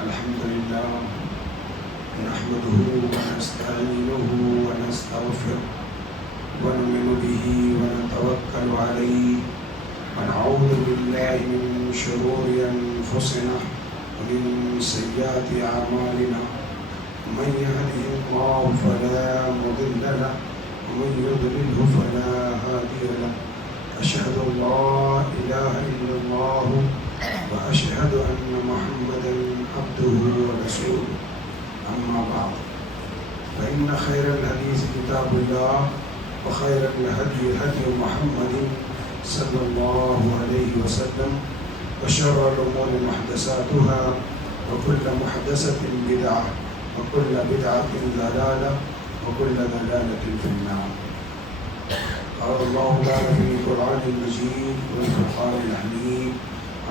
الحمد لله نحمده ونستعينه ونستغفره ونؤمن به ونتوكل عليه ونعوذ بالله من شرور أنفسنا ومن سيئات أعمالنا من يهده الله فلا مضل له ومن يضلله فلا هادي له أشهد أن لا إله إلا الله وأشهد أن محمدا عبده ورسوله أما بعد فإن خير الحديث كتاب الله وخير الهدي هدي محمد صلى الله عليه وسلم وشر الأمور محدثاتها وكل محدثة بدعة وكل بدعة ضلالة وكل ضلالة في النار. قال الله تعالى في القرآن المجيد والفرقان الحميد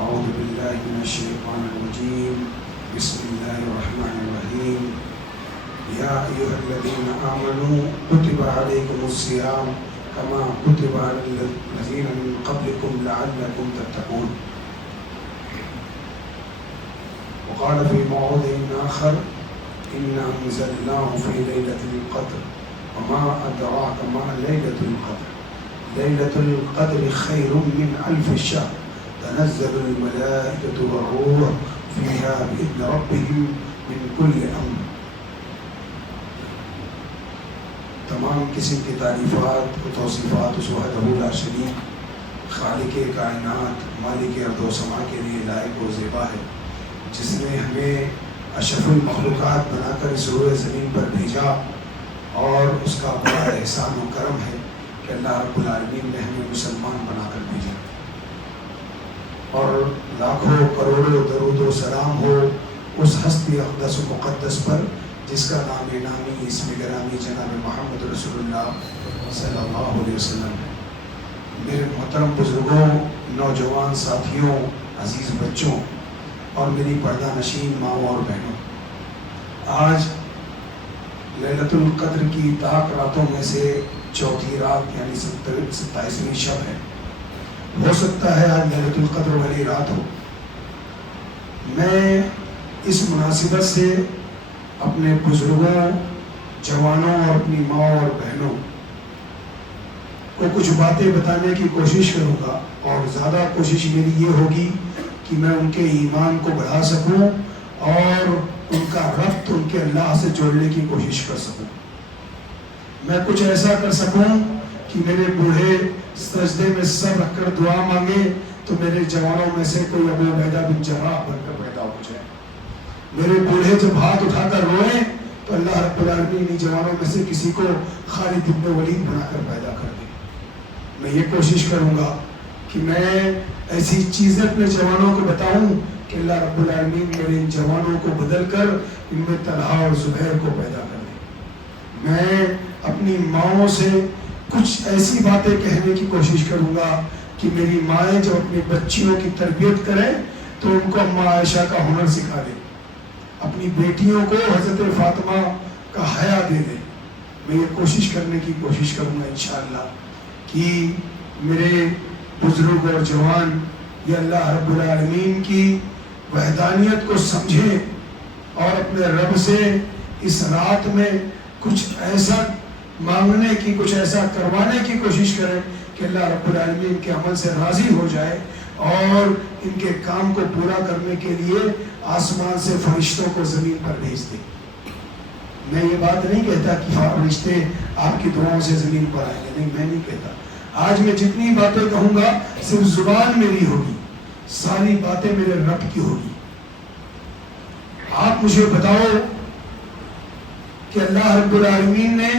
أعوذ بالله من الشيطان الرجيم بسم الله الرحمن الرحيم يا أيها الذين آمنوا كتب عليكم الصيام كما كتب على الذين من قبلكم لعلكم تتقون. وقال في موضع آخر إنا أنزلناه في ليلة القدر وما أدراك ما ليلة القدر ليلة القدر خير من 1000 شهر تنزل الملائكة والروح فيها بإذن ربهم من كل أمر. تمام قسم کی تعریفات و توصیفات اس وحدہ لا شریک خالق کائنات مالک ارض و سما کے لیے لائق و زیبا ہے، جس نے ہمیں اشرف المخلوقات بنا کر اس روئے زمین پر بھیجا، اور اس کا بڑا احسان و کرم ہے کہ اللہ رب العالمین نے ہمیں مسلمان بنا کر بھیجا، اور لاکھوں کروڑوں درود و سلام ہو اس ہستی اقدس و مقدس پر جس کا نام نامی اسم گرامی جناب محمد رسول اللہ صلی اللہ علیہ وسلم ہے۔ میرے محترم بزرگوں، نوجوان ساتھیوں، عزیز بچوں اور میری پردہ نشین ماؤں اور بہنوں، آج لیلۃ القدر کی طاق راتوں میں سے چوتھی رات یعنی 27ویں شب ہے۔ ہو سکتا ہے آج لیلۃ القدر والی رات ہو۔ میں اس مناسبت سے اپنے بزرگوں، جوانوں اور اپنی ماں اور بہنوں کو کچھ باتیں بتانے کی کوشش کروں گا، اور زیادہ کوشش میری یہ ہوگی کہ میں ان کے ایمان کو بڑھا سکوں اور ان کا ربط ان کے اللہ سے جوڑنے کی کوشش کر سکوں۔ میں کچھ ایسا کر سکوں کہ میرے بوڑھے سجدے میں سر رکھ کر دعا مانگے تو میرے جوانوں میں سے کوئی ابو عبیدہ بن جراح بن کر پیدا ہو جائے۔ میرے بوڑھے جب ہاتھ اٹھا کر روئیں تو اللہ رب العالمین ان جوانوں میں سے کسی کو خالد بن ولید بنا کر پیدا کر دے۔ میں یہ کوشش کروں گا کہ میں ایسی چیزیں اپنے جوانوں کو بتاؤں کہ اللہ رب العالمین میرے ان جوانوں کو بدل کر ان میں طلحہ اور زبیر کو پیدا کر دے۔ میں اپنی ماؤں سے کچھ ایسی باتیں کہنے کی کوشش کروں گا کہ میری مائیں جب اپنی بچیوں کی تربیت کریں تو ان کو اماں عائشہ کا ہنر سکھا دیں، اپنی بیٹیوں کو حضرت فاطمہ کا حیا دے دیں۔ میں یہ کوشش کرنے کی کوشش کروں گا انشاءاللہ کہ میرے بزرگ اور جوان یہ اللہ رب العالمین کی وحدانیت کو سمجھیں اور اپنے رب سے اس رات میں کچھ ایسا مانگنے کی، کچھ ایسا کروانے کی کوشش کریں کہ اللہ رب العالمین کے عمل سے راضی ہو جائے اور ان کے کام کو پورا کرنے کے لیے آسمان سے فرشتوں کو زمین پر بھیج دے۔ میں یہ بات نہیں کہتا کہ فرشتے آپ کی دعاؤں سے زمین پر آئیں گے، نہیں، میں نہیں کہتا۔ آج میں جتنی باتیں کہوں گا صرف زبان میری ہوگی، ساری باتیں میرے رب کی ہوگی۔ آپ مجھے بتاؤ کہ اللہ رب العالمین نے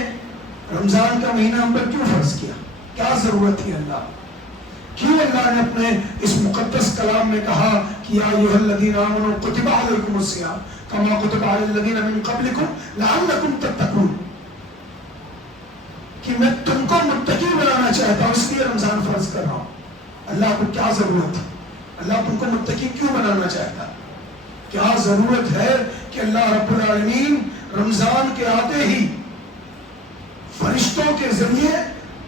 رمضان کا مہینہ ہم پر کیوں فرض کیا؟ کیا ضرورت تھی اللہ؟ کیوں اللہ نے اپنے اس مقدس کلام میں کہا کہ یا ایھا الذین آمنوا کتب علیکم الصیام کما کتب علی الذین من قبلکم لعلکم تتقون، کہ میں تم کو متقی بنانا چاہتا ہوں، اس لیے رمضان فرض کر رہا ہوں۔ اللہ کو کیا ضرورت تھی؟ اللہ تم کو متقی کیوں بنانا چاہتا؟ کیا ضرورت ہے کہ اللہ رب العالمین رمضان کے آتے ہی فرشتوں کے ذریعے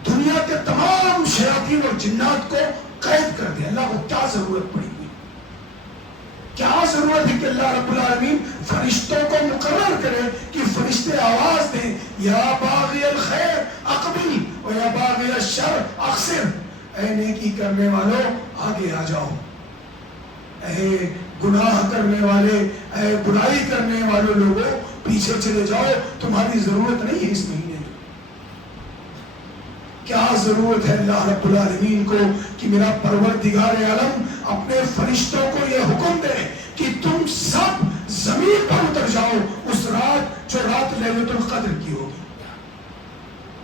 دنیا کے تمام شیاطین اور جنات کو قید کر دیا؟ اللہ کو کیا ضرورت پڑی ہوئی؟ کیا ضرورت ضرورت ہے کہ اللہ رب العالمین فرشتوں کو مقرر کرے کہ فرشتے آواز دیں یا باغی الخیر اقبل و یا باغی الشر اقصر، اے نیکی کرنے والوں آگے آ جاؤ، اے گناہ کرنے والے، اے برائی کرنے والے لوگوں پیچھے چلے جاؤ، تمہاری ضرورت نہیں ہے اس مہینے میں۔ کیا ضرورت ہے اللہ رب العالمین کو کہ میرا پروردگار عالم اپنے فرشتوں کو یہ حکم دے کہ تم سب زمین پر اتر جاؤ اس رات جو رات لیلۃ القدر کی ہوگی۔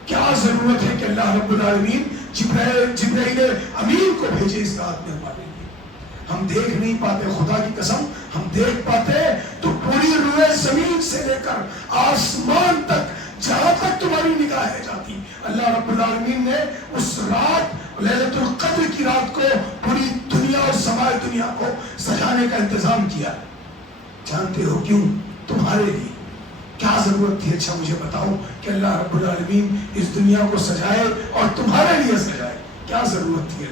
کیا ضرورت ہے کہ اللہ رب العالمین جبرائیل امین کو بھیجے اس رات میں ہمارے لیے؟ ہم دیکھ نہیں پاتے، خدا کی قسم ہم دیکھ پاتے تو پوری روئے زمین سے لے کر آسمان تک جہاں تک تمہاری نگاہیں جاتی، اللہ رب العالمین نے اس رات لیلۃ القدر کی رات کو پوری دنیا اور سمائے دنیا کو سجانے کا انتظام کیا۔ جانتے ہو کیوں؟ تمہارے لیے۔ کیا ضرورت تھی؟ اچھا مجھے بتاؤ کہ اللہ رب العالمین اس دنیا کو سجائے اور تمہارے لیے سجائے، کیا ضرورت تھی؟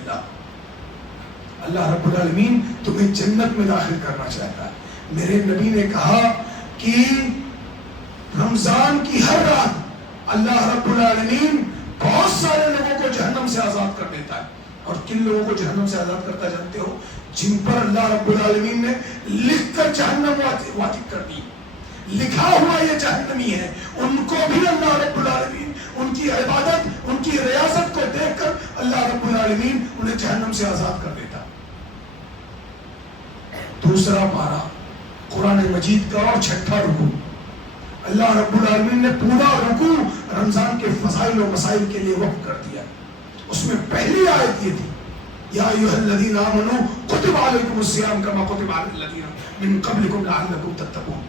اللہ رب العالمین تمہیں جنت میں داخل کرنا چاہتا ہے۔ میرے نبی نے کہا کہ رمضان کی ہر رات اللہ رب العالمین بہت سارے لوگوں کو جہنم سے آزاد کر دیتا ہے، اور کن لوگوں کو جہنم سے آزاد کرتا جانتے ہو؟ جن پر اللہ رب العالمین نے لکھ کر جہنم واجب کر دی، لکھا ہوا یہ جہنمی ہے، ان کو بھی اللہ رب العالمین ان کی عبادت، ان کی ریاضت کو دیکھ کر اللہ رب العالمین انہیں جہنم سے آزاد کر دیتا۔ دوسرا پارہ قرآن مجید کا اور چھٹا رکوع، اللہ رب العالمین نے پورا رکوع رمضان کے فضائل و مسائل کے لیے وقف کر دیا۔ اس میں پہلی آیت یہ تھی یا ایھا الذین آمنوا کتب علیکم الصیام کما کتب علی الذین من قبلکم لعلکم تتقون۔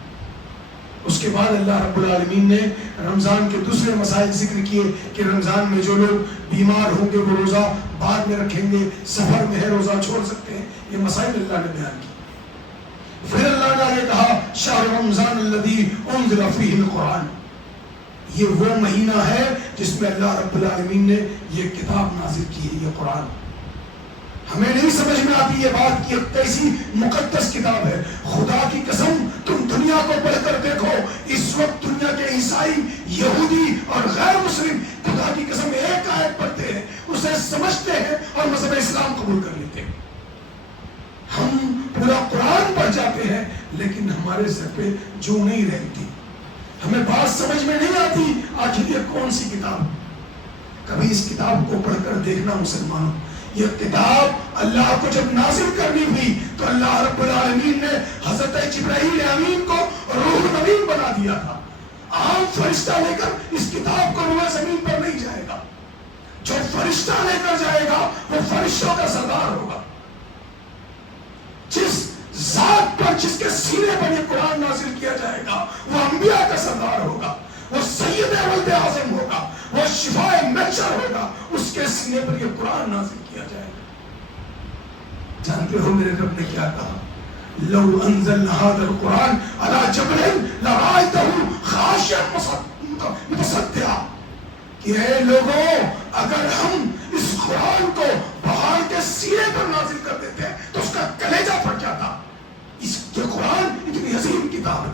اس کے بعد اللہ رب العالمین نے رمضان کے دوسرے مسائل ذکر کیے کہ رمضان میں جو لوگ بیمار ہوں گے وہ روزہ بعد میں رکھیں گے، سفر میں ہے روزہ چھوڑ سکتے ہیں، یہ مسائل اللہ نے بیان کیے۔ پھر اللہ نے یہ کہا شہر رمضان الذی انزل فیہ القرآن، یہ وہ مہینہ ہے جس میں اللہ رب العالمین نے یہ کتاب نازل کی ہے، یہ قرآن۔ ہمیں نہیں سمجھ میں آتی یہ بات کہ یہ کیسی مقدس کتاب ہے۔ خدا کی قسم تم دنیا کو پڑھ کر دیکھو، اس وقت دنیا کے عیسائی، یہودی اور غیر مسلم خدا کی قسم ایک آیت پڑھتے ہیں، اسے سمجھتے ہیں اور مذہب اسلام قبول کر لیتے ہیں۔ ہم پورا قرآن پڑھ جاتے ہیں لیکن ہمارے سر پہ جو نہیں رہتی، ہمیں بات سمجھ میں نہیں آتی آخر یہ کون سی کتاب۔ کبھی اس کتاب کو پڑھ کر دیکھنا مسلمانوں، یہ کتاب اللہ کو جب نازل کرنی ہوئی تو اللہ رب العالمین نے حضرت جبرائیل امین کو روح الامین بنا دیا تھا۔ عام فرشتہ لے کر اس کتاب کو روئے زمین پر نہیں جائے گا، جو فرشتہ لے کر جائے گا وہ فرشتوں کا سردار ہوگا۔ جس ذات پر، جس کے سینے پر یہ قرآن نازل کیا جائے گا وہ انبیاء کا سردار ہوگا، وہ سید ولد اعظم ہوگا، وہ شفاء محشر ہوگا، اس کے سینے پر یہ قرآن نازل کیا جائے گا۔ جانتے ہو میرے رب نے کیا کہا؟ لو انزلنا هذا القرآن على جبل لرأيته خاشعا متصدعا، کہ اے لوگوں اگر ہم اس قرآن کو پہاڑ کے سینے پر نازل کر دیتے ہیں تو اس کا کلیجہ پھٹ جاتا۔ یہ قرآن اتنی عظیم کتاب ہے۔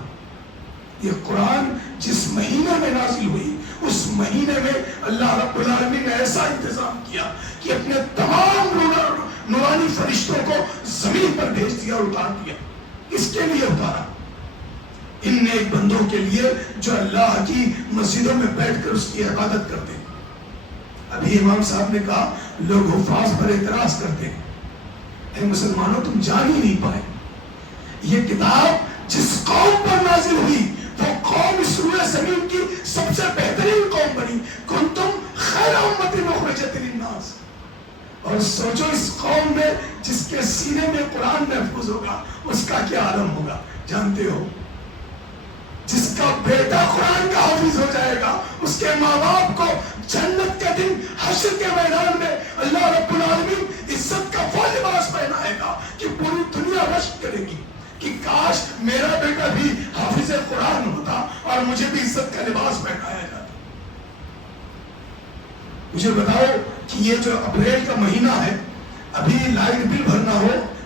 یہ قرآن جس مہینے میں نازل ہوئی اس مہینے میں اللہ رب العالمین نے ایسا انتظام کیا کہ اپنے تمام نورانی فرشتوں کو زمین پر بھیج دیا اور اتار دیا۔ اس کے لیے اتارا ان نیک بندوں کے لیے جو اللہ کی مسجدوں میں بیٹھ کر اس کی عبادت کرتے ہیں۔ ابھی امام صاحب نے کہا لوگ حفاظ پر اعتراض کرتے ہیں، اے مسلمانوں تم جان ہی نہیں پائے، یہ کتاب جس قوم پر نازل ہوئی وہ قوم اس روئے زمین کی سب سے بہترین قوم بنی، کنتم خیر امت اخرجت للناس۔ اور سوچو اس قوم میں جس کے سینے میں قرآن محفوظ ہوگا اس کا کیا عالم ہوگا۔ جانتے ہو جس کا بیٹا قرآن کا حافظ ہو جائے گا اس کے ماں باپ کو جنت کے دن حشر کے میدان میں اللہ رب العالمین عزت کا وہ لباس پہنائے گا کہ پوری دنیا رشک کرے گی کہ کاش میرا بیٹا بھی حافظ قرآن ہوتا اور مجھے بھی عزت کا لباس پہنایا جاتا۔ مجھے بتاؤ کہ یہ جو اپریل کا مہینہ ہے، ابھی لائٹ بل بھرنا ہو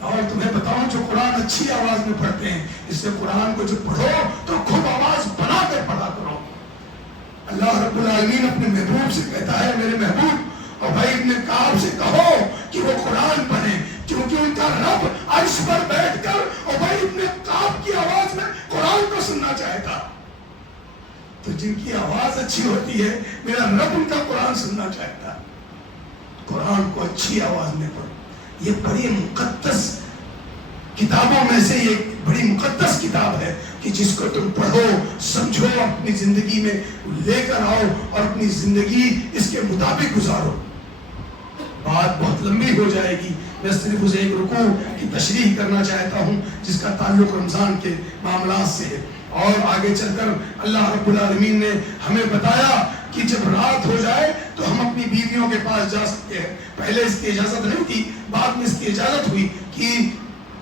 اور تمہیں بتاؤں جو قرآن اچھی آواز میں پڑھتے ہیں، اس سے قرآن کو جو پڑھو تو خود آواز بنا کر پڑھا کرو۔ اللہ رب العالمین اپنے محبوب سے کہتا ہے میرے محبوب اور بھائی ابن کعب سے کہو کہ وہ قرآن پڑھیں، کیونکہ ان کا رب عرش پر بیٹھ کر اور بھائی ابن کعب کی آواز میں قرآن کو سننا چاہتا۔ تو جن کی آواز اچھی ہوتی ہے میرا رب ان کا قرآن سننا چاہتا۔ قرآن کو اچھی آواز میں پڑھو۔ یہ بڑی مقدس کتابوں میں سے یہ بڑی مقدس کتاب ہے کہ جس کو تم پڑھو، سمجھو، اپنی زندگی میں لے کر آؤ اور اپنی زندگی اس کے مطابق گزارو۔ بات بہت لمبی ہو جائے گی، میں صرف اسے ایک رکوع کی تشریح کرنا چاہتا ہوں جس کا تعلق رمضان کے معاملات سے ہے۔ اور آگے چل کر اللہ رب العالمین نے ہمیں بتایا کہ جب رات ہو جائے تو ہم اپنی بیویوں کے پاس جا سکتے ہیں۔ پہلے اس کی اجازت نہیں تھی، بعد میں اس کی اجازت ہوئی کہ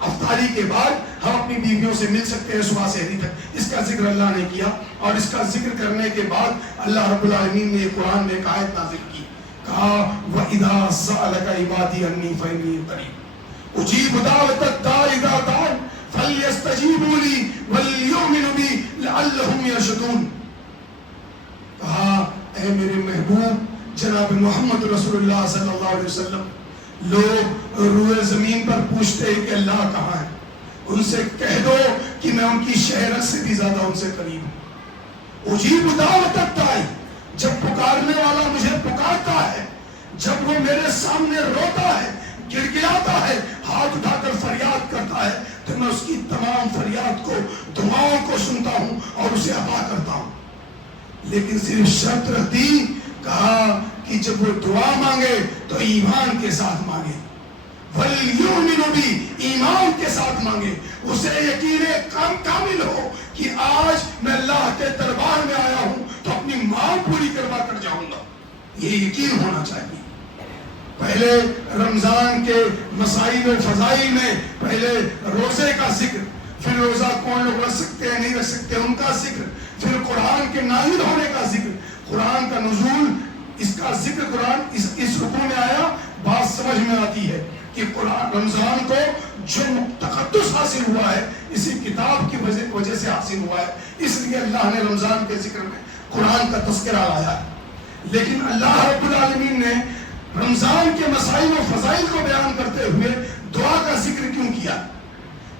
افطاری کے بعد ہم اپنی بیویوں سے مل سکتے ہیں صبح سحری تک۔ اس کا ذکر اللہ نے کیا، اور اس کا ذکر کرنے کے بعد اللہ رب العالمین نے قرآن میں ایک آیت نازل کی، کہا وَإِذَا سَأَلَكَ عِبَادِي عَنِّي فَإِنِّي قَرِيبٌ أُجِيبُ دَعْوَةَ الدَّاعِ إِذَا دَعَانِ فَلْيَسْتَجِيبُوا لِي وَلْيُؤْمِنُوا بِي لَعَلَّهُمْ يَرْشُدُونَ۔ کہا اے میرے محبوب جناب محمد رسول اللہ صلی اللہ علیہ وسلم، لوگ روئے زمین پر پوچھتے ہیں کہ اللہ کہاں ہے، ان سے کہہ دو کہ میں ان کی شہرت سے بھی زیادہ ان سے قریب ہوں۔ اجیب دعوت الداعی، جب پکارنے والا مجھے پکارتا ہے، جب وہ میرے سامنے روتا ہے، گڑ گڑاتا ہے، ہاتھ اٹھا کر فریاد کرتا ہے، تو میں اس کی تمام فریاد کو، دعاؤں کو سنتا ہوں اور اسے عطا کرتا ہوں۔ لیکن صرف شرط رہتی، کہا کہ جب وہ دعا مانگے تو ایمان کے ساتھ مانگے، وَلْيُؤْمِنُوا بِي، ایمان کے ساتھ مانگے، اسے یقین کامل ہو کہ آج میں اللہ کے دربار میں آیا ہوں تو اپنی مانگ پوری کروا کر جاؤں گا، یہ یقین ہونا چاہیے۔ پہلے رمضان کے مسائل و فضائل میں پہلے روزے کا ذکر، پھر روزہ کون لوگ رکھ سکتے ہیں نہیں رکھ سکتے ان کا ذکر، پھر قرآن کے نازل ہونے کا ذکر، قرآن کا نزول، اس کا ذکر قرآن اس رکوع میں آیا۔ بات سمجھ میں آتی ہے کہ قرآن رمضان کو جو تقدس حاصل ہوا ہے اسی کتاب کی وجہ سے حاصل ہوا ہے، اس لیے اللہ نے رمضان کے ذکر میں قرآن کا تذکرہ لایا ہے۔ لیکن اللہ رب العالمین نے رمضان کے مسائل و فضائل کو بیان کرتے ہوئے دعا کا ذکر کیوں کیا؟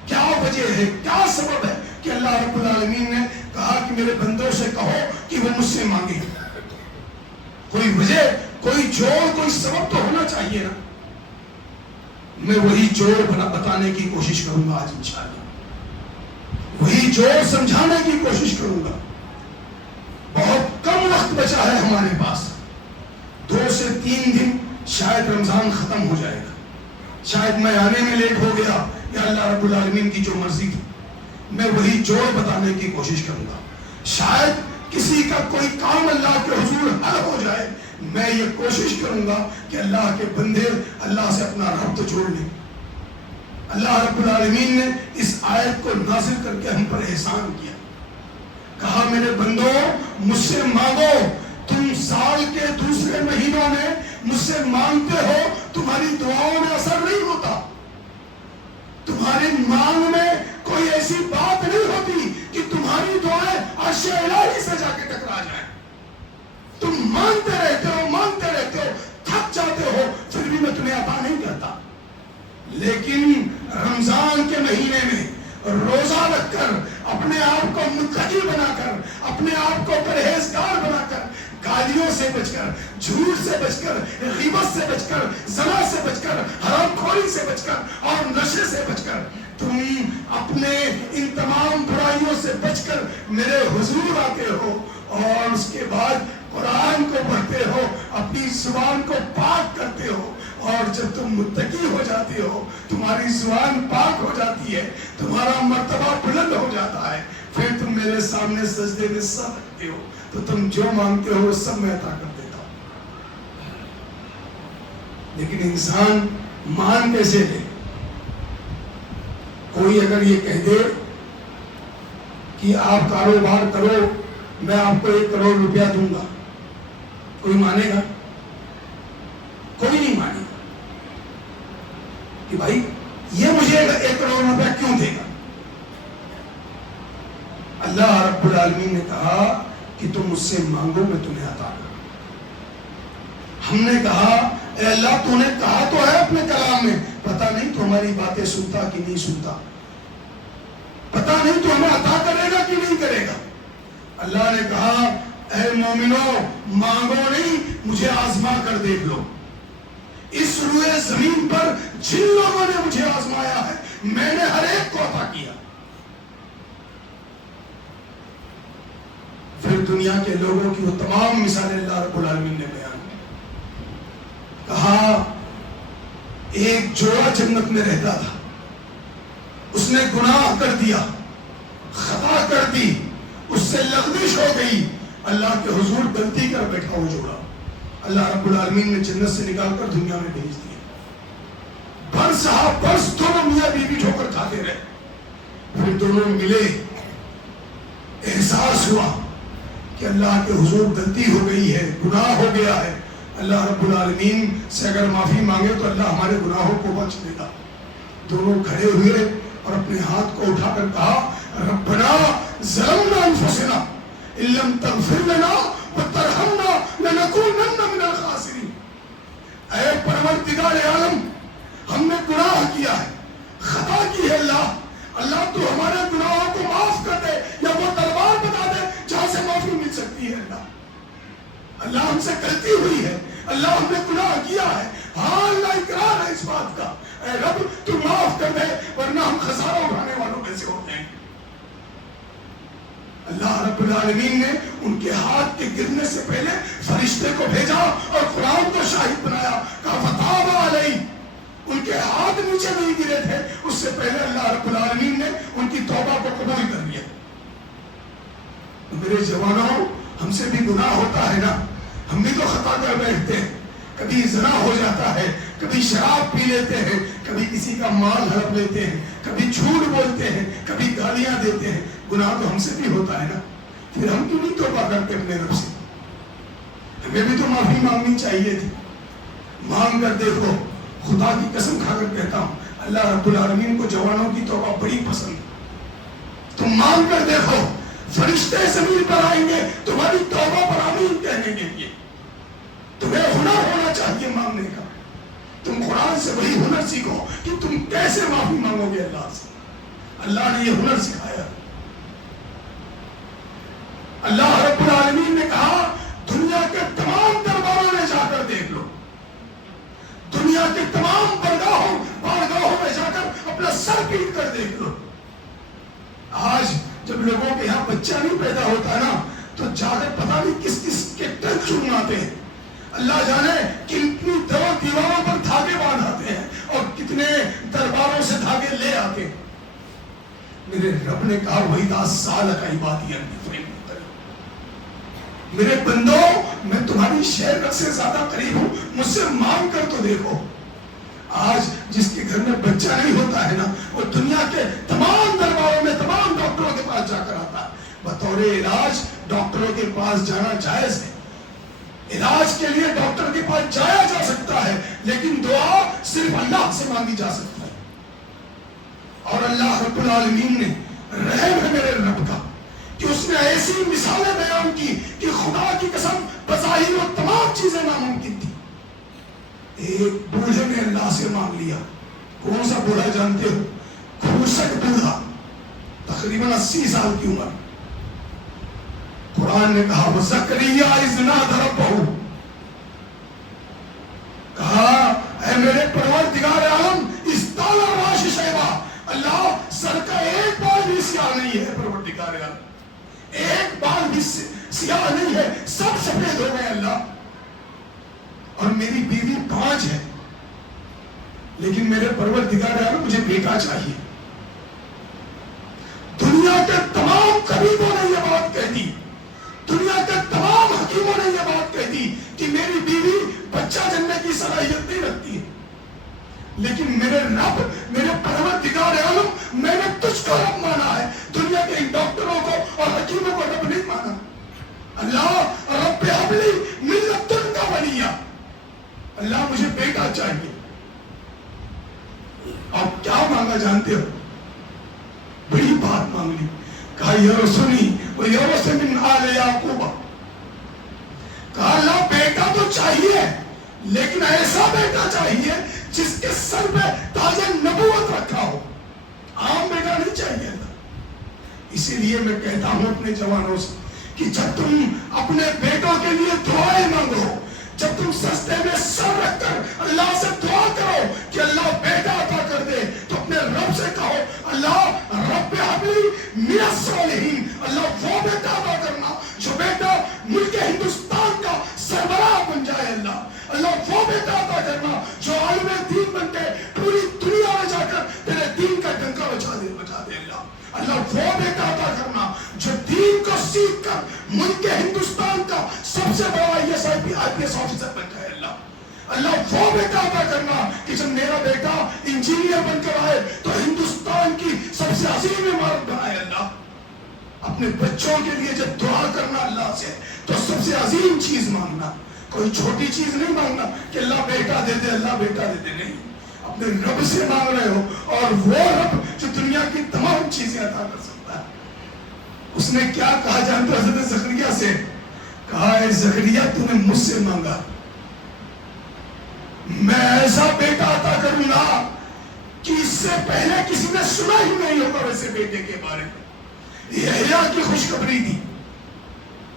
کیا وجہ ہے، کیا سبب ہے کہ اللہ رب العالمین نے کہا کہ میرے بندوں سے کہو کہ وہ مجھ سے مانگے؟ کوئی وجہ، کوئی جوڑ، کوئی سبب تو ہونا چاہیے نا۔ میں وہی جوڑ بتانے کی کوشش کروں گا آج انشاءاللہ، وہی جوڑ سمجھانے کی کوشش کروں گا۔ بہت کم وقت بچا ہے ہمارے پاس، 2 سے 3 دن شاید رمضان ختم ہو جائے گا، شاید میں آنے میں لیٹ ہو گیا یا اللہ رب العالمین کی جو مرضی تھی۔ میں وہی جوڑ بتانے کی کوشش کروں گا، شاید کسی کا کوئی کام اللہ کے حضور حل ہو جائے، میں یہ کوشش کروں گا کہ اللہ کے بندے اللہ سے اپنا ربط جوڑ لیں۔ اللہ رب العالمین نے اس آیت کو نازل کر کے ہم پر احسان کیا، کہا میرے بندو مجھ سے مانگو، تم سال کے دوسرے مہینوں میں مجھ سے مانگتے ہو، تمہاری دعاؤں میں اثر نہیں ہوتا، تمہاری مانگ میں کوئی ایسی بات نہیں ہوتی کہ تمہاری دعائیں عرش الہی سے جا کے ٹکرا جائیں۔ تم مانگتے رہتے ہو، تھک جاتے ہو، پھر بھی میں تمہیں عطا نہیں کرتا۔ لیکن رمضان کے مہینے میں روزہ رکھ کر، اپنے آپ کو متقی بنا کر، اپنے آپ کو پرہیزگار بنا کر، گالیوں سے بچ کر، جھوٹ سے بچ کر، غیبت سے بچ کر، زنا سے بچ کر، حرام خوری سے بچ کر اور نشے سے بچ کر، تم اپنے ان تمام برائیوں سے بچ کر میرے حضور آتے ہو، اور اس کے بعد قرآن کو پڑھتے ہو، اپنی زبان کو پاک کرتے ہو، اور جب تم متقی ہو جاتے ہو، تمہاری زبان پاک ہو جاتی ہے، تمہارا مرتبہ بلند ہو جاتا ہے، پھر تم میرے سامنے سجدے میں سر رکھتے ہو، تو تم جو مانگتے ہو سب میں عطا کر دیتا ہوں۔ لیکن انسان مان کیسے لے؟ کوئی اگر یہ کہہ دے کہ آپ کاروبار کرو، میں آپ کو 1 کروڑ روپیہ دوں گا، کوئی مانے گا؟ کوئی نہیں مانے گا کہ بھائی یہ مجھے کروڑ روپے کیوں دے گا؟ اللہ رب العالمین نے کہا کہ تم مجھ سے مانگو میں تمہیں عطا کروں۔ ہم نے کہا اے اللہ تو نے کہا تو ہے اپنے کلام میں، پتہ نہیں تو ہماری باتیں سنتا کہ نہیں سنتا، پتہ نہیں تو ہمیں عطا کرے گا کہ نہیں کرے گا۔ اللہ نے کہا اے مومنو مانگو نہیں، مجھے آزما کر دیکھ لو۔ اس روئے زمین پر جن لوگوں نے مجھے آزمایا ہے میں نے ہر ایک کو عطا کیا۔ پھر دنیا کے لوگوں کی وہ تمام مثالیں اللہ رب العالمین نے بیان کی۔ کہا ایک جوڑا جنت میں رہتا تھا، اس نے گناہ کر دیا، خطا کر دی، اس سے لغزش ہو گئی، اللہ کے حضور غلطی کر بیٹھا وہ جوڑا، اللہ رب العالمین نے جنت سے نکال کر دنیا میں بھیج دیا۔ برس ہا برس دونوں میاں بیوی ٹھوکر کھاتے رہے، پھر دونوں ملے، احساس ہوا کہ اللہ کے حضور غلطی ہو گئی ہے، گناہ ہو گیا ہے، اللہ رب العالمین سے اگر معافی مانگے تو اللہ ہمارے گناہوں کو بخش دے گا۔ دونوں کھڑے ہوئے اور اپنے ہاتھ کو اٹھا کر کہا ربنا ظلمنا انفسنا ان لم تغفر لنا وترحمنا لنکونن من الخاسرین۔ اے پروردگار عالم ہم نے گناہ کیا ہے، خطا کی ہے، اللہ تو ہمارے گناہوں کو معاف کر دے یا وہ دربار بتا دے جہاں سے معافی مل سکتی ہے۔ اللہ ہم سے غلطی ہوئی ہے، اللہ ہم نے گناہ کیا ہے، ہاں اللہ اقرار ہے اس بات کا، اے رب تو معاف کر دے ورنہ ہم خسارہ اٹھانے والوں میں سے ہوتے ہیں۔ اللہ رب العالمین نے ان کے ہاتھ کے گرنے سے پہلے فرشتے کو بھیجا اور قرآن کو شاہد بنایا، کہا فتاب علیہ، ان کے ہاتھ نیچے نہیں گرے تھے، اس سے پہلے اللہ رب العالمین نے ان کی توبہ کو قبول کر لیا۔ میرے جوانوں ہم سے بھی گناہ ہوتا ہے نا، ہم بھی تو خطا کر بیٹھتے ہیں، کبھی زنا ہو جاتا ہے، کبھی شراب پی لیتے ہیں، کبھی کسی کا مال ہڑپ لیتے ہیں، کبھی جھوٹ بولتے ہیں، کبھی گالیاں دیتے ہیں، گناہ تو ہم سے بھی ہوتا ہے نا، پھر ہم کیوں نہیں توبہ کرتے اپنے رب سے؟ ہمیں بھی تو معافی مانگنی چاہیے تھی۔ مانگ کر دیکھو، خدا کی قسم کھا کر کہتا ہوں اللہ رب العالمین کو جوانوں کی توبہ بڑی پسند ہے۔ تم مانگ کر دیکھو، فرشتے زمین پر آئیں گے تمہاری توبہ پر آمین کہنے کے لیے۔ تمہیں ہنر ہونا چاہیے مانگنے کا، تم قرآن سے وہی ہنر سیکھو کہ تم کیسے معافی مانگو گے اللہ سے۔ اللہ نے یہ ہنر سکھایا۔ اللہ رب العالمین نے کہا دنیا کے تمام درباروں میں جا کر دیکھ لو، دنیا کے تمام بارگاہوں میں جا کر اپنا سر پیٹ کر دیکھ لو۔ آج جب لوگوں کے یہاں بچہ نہیں پیدا ہوتا نا تو جا کر پتہ نہیں کس کس کے ٹنک چناتے ہیں، اللہ جانے کتنی دیواروں پر دھاگے باندھاتے ہیں اور کتنے درباروں سے دھاگے لے آتے ہیں۔ میرے رب نے کہا وَإِذَا سَأَلَكَ عِبَادِي عَنِّي فَإِنِّي قَرِيبٌ، میرے بندوں میں تمہاری شہرت سے زیادہ قریب ہوں، مجھ سے مانگ کر تو دیکھو۔ آج جس کے گھر میں بچہ نہیں ہوتا ہے نا وہ دنیا کے تمام درباروں میں تمام ڈاکٹروں کے پاس جا کر آتا ہے، بطور علاج ڈاکٹروں کے پاس جانا جائز ہے، علاج کے لیے ڈاکٹر کے پاس جایا جا سکتا ہے، لیکن دعا صرف اللہ سے مانگی جا سکتی ہے۔ اور اللہ رب العالمین نے رحم ہے میرے رب کا کہ اس نے ایسی مثالیں بیان کی کہ خدا کی قسم بظاہر وہ تمام چیزیں ناممکن تھی۔ ایک بوڑھے نے اللہ سے مانگ لیا، کون سا بوڑھا جانتے ہو؟ کھوسک بوڑھا، تقریباً 80 سال کی عمر۔ قرآن نے کہا وَزَكَرِيَّا إِذْ نَادَىٰ رَبَّهُ، کہا اے میرے پروردگار عالم اِسْطَالَ الرَّاشِ شَيْبًا، اللہ سر کا ایک بال بھی سیاہ نہیں ہے پروردگار عالم، ایک بال بھی سیاہ نہیں ہے، سب سفید ہو گئے اللہ، اور میری بیوی 5 ہے، لیکن میرے پروردگار عالم مجھے بیٹا چاہیے۔ دنیا کے تمام قریبوں نے یہ بات کہہ دی، دنیا کے تمام حکیموں نے یہ بات کہہ دی کہ میری بیوی بچہ جننے کی صلاحیت نہیں رکھتی ہے، لیکن میرے رب میرے پروردگار عالم میں نے تجھ کو رب مانا ہے، دنیا کے ان ڈاکٹروں کو اور حکیموں کو رب نہیں مانا۔ اللہ رب حبلی من لدنک ولیہ، اللہ مجھے بیٹا چاہیے۔ اور کیا مانگا مانگا جانتے ہو؟ بڑی بات مانگ لی. کہا یرثنی ویرث من آل یعقوب. کہا اللہ بیٹا تو چاہیے لیکن ایسا بیٹا چاہیے جس کے سر پہ تاج نبوت رکھا ہو. عام بیٹا نہیں چاہیے اللہ. اسی لیے میں کہتا ہوں اپنے جوانوں سے کہ جب تم اپنے بیٹوں کے لیے دعائیں مانگو، جب تم سجدے میں سر رکھ کر اللہ سے دعا کرو کہ اللہ بیٹا عطا کر دے، تو اپنے رب سے کہو اللہ رب حبلی من الصالحین، اللہ وہ بیٹا عطا کرنا جو بیٹا ملک ہندوستان کا سربراہ بن جائے. اللہ وہ بیٹا عطا کرنا جو عالم دین بن کے پوری دنیا میں جا کر تیرے دین کا ڈنکا بجا دے. اللہ وہ بیٹا عطا کرنا جو دین کو سیکھ کر ملک ہندوستان کا سب سے بڑا IAS آفیسر بن جائے. اللہ وہ بیٹا عطا کرنا کہ جب میرا بیٹا انجینئر بن کر آئے تو ہندوستان کی سب سے عظیم عمارت بنائے. اللہ اپنے بچوں کے لیے جب دعا کرنا اللہ سے تو سب سے عظیم چیز مانگنا، کوئی چھوٹی چیز نہیں مانگنا کہ اللہ بیٹا دے دے، اللہ بیٹا دے دے. نہیں، اپنے رب سے مانگ رہے ہو، اور وہ رب جو دنیا کی تمام چیزیں عطا کر سکتا ہے. اس نے کیا کہا جانتے حضرت زکریا سے؟ کہا اے زکریا تو نے مجھ سے مانگا، میں ایسا بیٹا عطا کروں گا کہ اس سے پہلے کسی نے سنا ہی نہیں ہوگا ویسے بیٹے کے بارے میں. یحییٰ کی خوشخبری دی.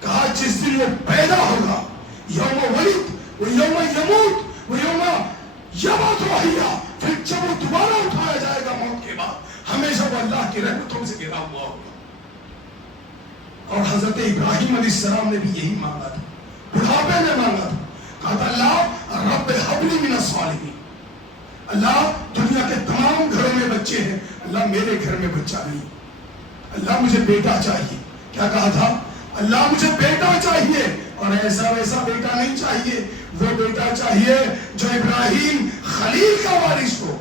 کہا جس دن وہ پیدا ہوگا، یوم ولد و یوم یموت و یوم یبعث حیا، پھر جب وہ دوبارہ اٹھایا جائے گا موت کے بعد، ہمیشہ وہ اللہ کی رحمتوں سے گھرا ہوا ہوگا. اور حضرت ابراہیم علیہ السلام نے بھی یہی مانگا تھا، بڑھاپے میں مانگا تھا. کہا تھا اللہ رب حبلی من الصالحین، اللہ دنیا کے تمام گھروں میں بچے ہیں، اللہ میرے گھر میں بچہ نہیں، اللہ مجھے بیٹا چاہیے. کیا کہا تھا؟ اللہ مجھے بیٹا چاہیے، اور ایسا ویسا بیٹا نہیں چاہیے، وہ بیٹا چاہیے جو ابراہیم خلیل کا وارث ہو.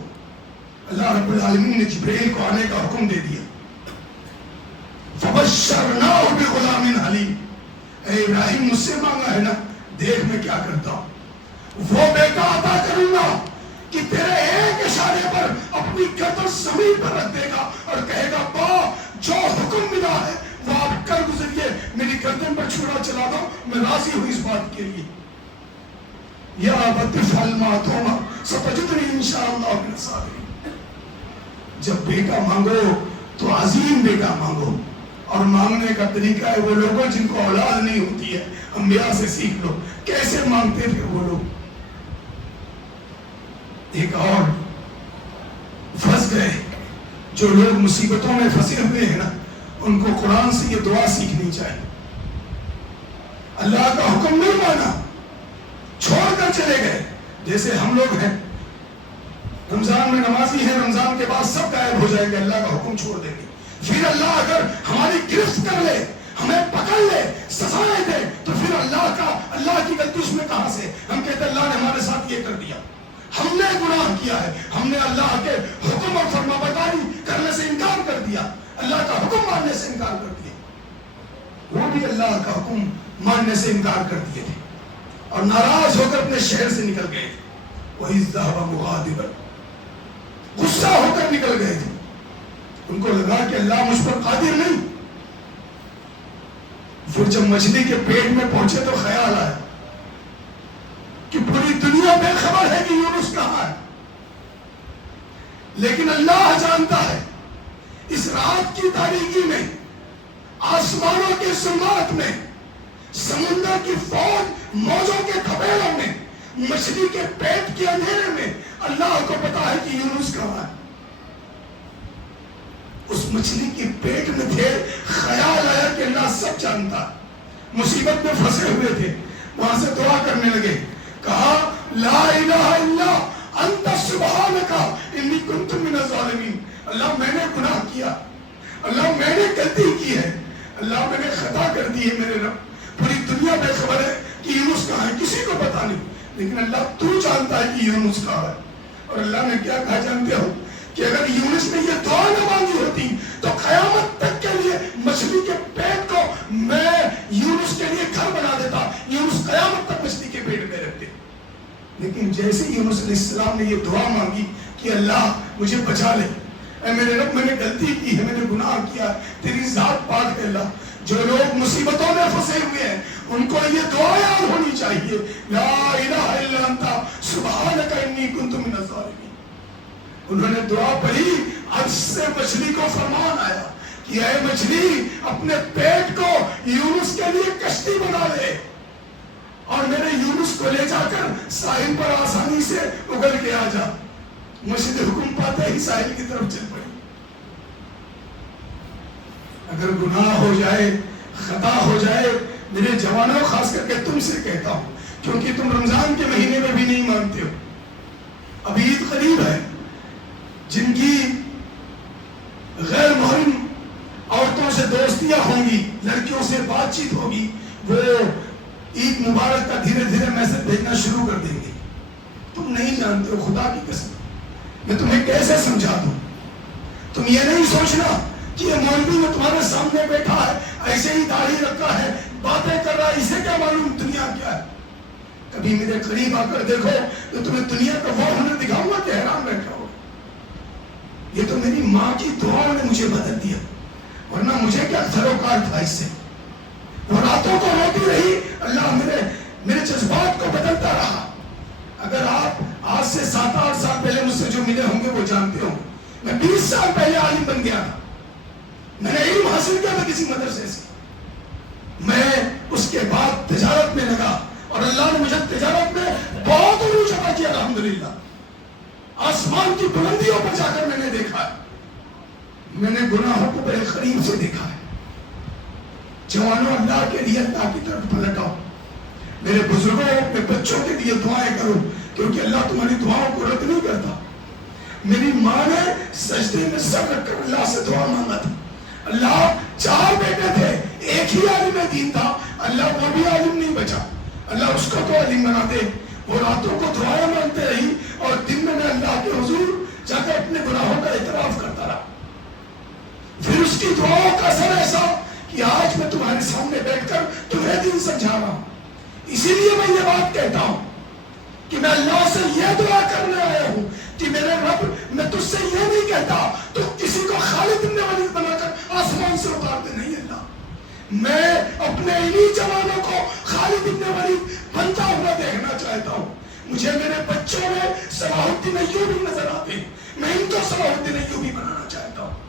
اللہ رب العالمین نے جبرائیل کو آنے کا حکم دے دیا. فبشرناہ بغلام حلیم، اے ابراہیم مجھ سے مانگا ہے نا، دیکھ میں کیا کرتا ہوں، وہ بیٹا عطا کروں گا کہ تیرے ایک اشارے پر اپنی گردن زمین پر رکھ دے گا اور کہے گا با جو حکم ملا ہے وہ آپ کر گزریے، میری گردن پر چھڑا چلا دو، میں راضی ہوں اس بات کے لیے. یا ابت افعل ما تؤمر ستجدنی انشاءاللہ من الصابرین. جب بیٹا مانگو تو عظیم بیٹا مانگو، اور مانگنے کا طریقہ ہے وہ لوگوں جن کو اولاد نہیں ہوتی ہے، انبیاء سے سیکھ لو کیسے مانگتے تھے وہ لوگ. ایک اور پھنس گئے جو لوگ مصیبتوں میں پھنسے ہوئے ہیں نا، ان کو قرآن سے یہ دعا سیکھنی چاہیے. اللہ کا حکم نہیں مانا، چھوڑ کر چلے گئے. جیسے ہم لوگ ہیں، رمضان میں نمازی ہیں، رمضان کے بعد سب غائب ہو جائے گا، اللہ کا حکم چھوڑ دیں گے. پھر اللہ اگر ہماری گرفت کر لے، ہمیں پکڑ لے، سزائیں دے، تو پھر اللہ کی غلطی اس میں کہاں سے؟ ہم کہتے ہیں اللہ نے ہمارے ساتھ یہ کر دیا، ہم نے گناہ کیا ہے، ہم نے اللہ کے حکم اور فرما برداری کرنے سے انکار کر دیا، اللہ کا حکم ماننے سے انکار کر دیا. وہ بھی اللہ کا حکم ماننے سے انکار کر دیے تھے اور ناراض ہو کر اپنے شہر سے نکل گئے تھے. وہی ذهب مغاضبا، غصہ ہو کر نکل گئے تھے. ان کو لگا کہ اللہ مجھ پر قادر نہیں. پھر جب مچھلی کے پیٹ میں پہنچے تو خیال آیا کہ پوری دنیا بے خبر ہے کہ یونس کہاں ہے، لیکن اللہ جانتا ہے. اس رات کی تاریکی میں، آسمانوں کی ظلمات میں، سمندر کی فوج موجوں کے تھپیڑوں میں، مچھلی کے پیٹ کے اندھیرے میں اللہ کو پتا ہے کہ یونس کہاں ہے. اس مچھلی کے پیٹ میں تھے، خیال آیا کہ اللہ سب جانتا. مصیبت میں پھنسے ہوئے تھے، وہاں سے دعا کرنے لگے. کہا لا الہ الا انت سبحانک انی کنت من الظالمین. اللہ میں نے گناہ کیا، اللہ میں نے غلطی کی ہے، اللہ میں نے خطا کر دی ہے میرے رب. پوری دنیا بے خبر ہے کہ یونس کہاں ہے، کسی کو پتا نہیں، لیکن اللہ تو جانتا ہے کہ یونس کہاں ہے. اور اللہ نے کیا کہا جانتے ہو؟ کہ اگر یونس نے یہ دعا نہ مانگی ہوتی تو قیامت تک کے لیے مچھلی کے پیٹ کو میں یونس کے لیے گھر بنا دیتا، یونس قیامت تک مچھلی کے پیٹ میں رہتے. لیکن جیسے یونس علیہ السلام نے یہ دعا مانگی کہ اللہ مجھے بچا لے، اے میرے رب میں نے غلطی کی ہے، میں نے گناہ کیا، تیری ذات پاک ہے اللہ۔ جو لوگ مصیبتوں میں پھنسے ہوئے ہیں ان کو یہ دعا یاد ہونی چاہیے، لا الہ الا انت سبحانک انی کنت من الظالمین۔ انہوں نے دعا پڑھی، عرش سے مچھلی کو فرمان آیا کہ اے مچھلی اپنے پیٹ کو یونس کے لیے کشتی بنا لے اور میرے یونس کو لے جا کر ساحل پر آسانی سے اگل کے آ جا۔ مچھلی حکم پاتے ہی ساحل کی طرف چل پڑی۔ اگر گناہ ہو جائے، خطا ہو جائے، میرے جوانوں خاص کر کے تم سے کہتا ہوں، کیونکہ تم رمضان کے مہینے میں بھی نہیں مانتے ہو، اب عید قریب ہے، جن کی غیر محرم عورتوں سے دوستیاں ہوں گی، لڑکیوں سے بات چیت ہوگی، وہ عید مبارک کا دھیرے دھیرے میسج بھیجنا شروع کر دیں گے۔ تم نہیں جانتے ہو، خدا کی قسم میں تمہیں کیسے سمجھا دوں۔ تم یہ نہیں سوچنا کہ یہ مولوی میں تمہارے سامنے بیٹھا ہے، ایسے ہی داڑھی رکھا ہے، باتیں کر رہا ہے، اسے کیا معلوم دنیا کیا ہے۔ کبھی میرے قریب آ کر دیکھو تو تمہیں دنیا کا وہ ہنر دکھاؤں گا کہ حیران بیٹھا ہوگا۔ یہ تو میری ماں کی دعاؤں نے مجھے بدل دیا، ورنہ مجھے کیا سروکار تھا اس سے۔ وہ راتوں کو روتی رہی، اللہ میرے جذبات کو بدلتا رہا۔ اگر آپ آج سے 7-8 سال پہلے مجھ سے جو ملے ہوں گے وہ جانتے ہوں میں 20 سال پہلے عالم بن گیا تھا۔ میں نے علم حاصل کیا تھا کسی مدرسے سے، میں اس کے بعد تجارت میں لگا اور اللہ نے مجھے تجارت میں بہت عروج عطا کیا الحمدللہ۔ آسمان کی بلندیوں پر جا کر میں نے دیکھا ہے، میں نے گناہوں کو بڑے قریب سے دیکھا ہے۔ جوانوں اللہ کے لیے اللہ کی طرف پلٹ آؤ، میرے بزرگوں اپنے بچوں کے لیے دعائیں کرو، کیونکہ اللہ تمہاری دعاؤں کو رد نہیں کرتا۔ میری ماں نے سجدے میں سر رکھ کر اللہ سے دعا مانگا تھا، اللہ 4 بیٹے تھے، ایک ہی عالم دین تھا، اللہ وہ بھی عالم نہیں بچا، اللہ اس کو تو عالم بنا دے۔ وہ راتوں کو دعائیں مانگتے رہی اور دن میں اللہ کے حضور جا کر اپنے گناہوں کا اعتراف کرتا رہا۔ پھر اس کی دعاؤں کا اثر ایسا کہ آج میں تمہارے سامنے بیٹھ کر تمہیں دین سمجھا رہا ہوں۔ اسی لیے میں یہ بات کہتا ہوں کہ میں اللہ سے یہ دعا کرنے آیا ہوں کہ میرے رب، میں تجھ سے یہ نہیں کہتا تو کسی کو خالد بن ولید بنا کر آسمان سے اتار دے، نہیں اللہ، میں اپنے انہی جوانوں کو خالد بن ولید بنتا ہوا دیکھنا چاہتا ہوں۔ مجھے میرے بچوں میں صلاح الدین ایوبی نظر آتے، میں ان کو صلاح الدین ایوبی بنانا چاہتا ہوں۔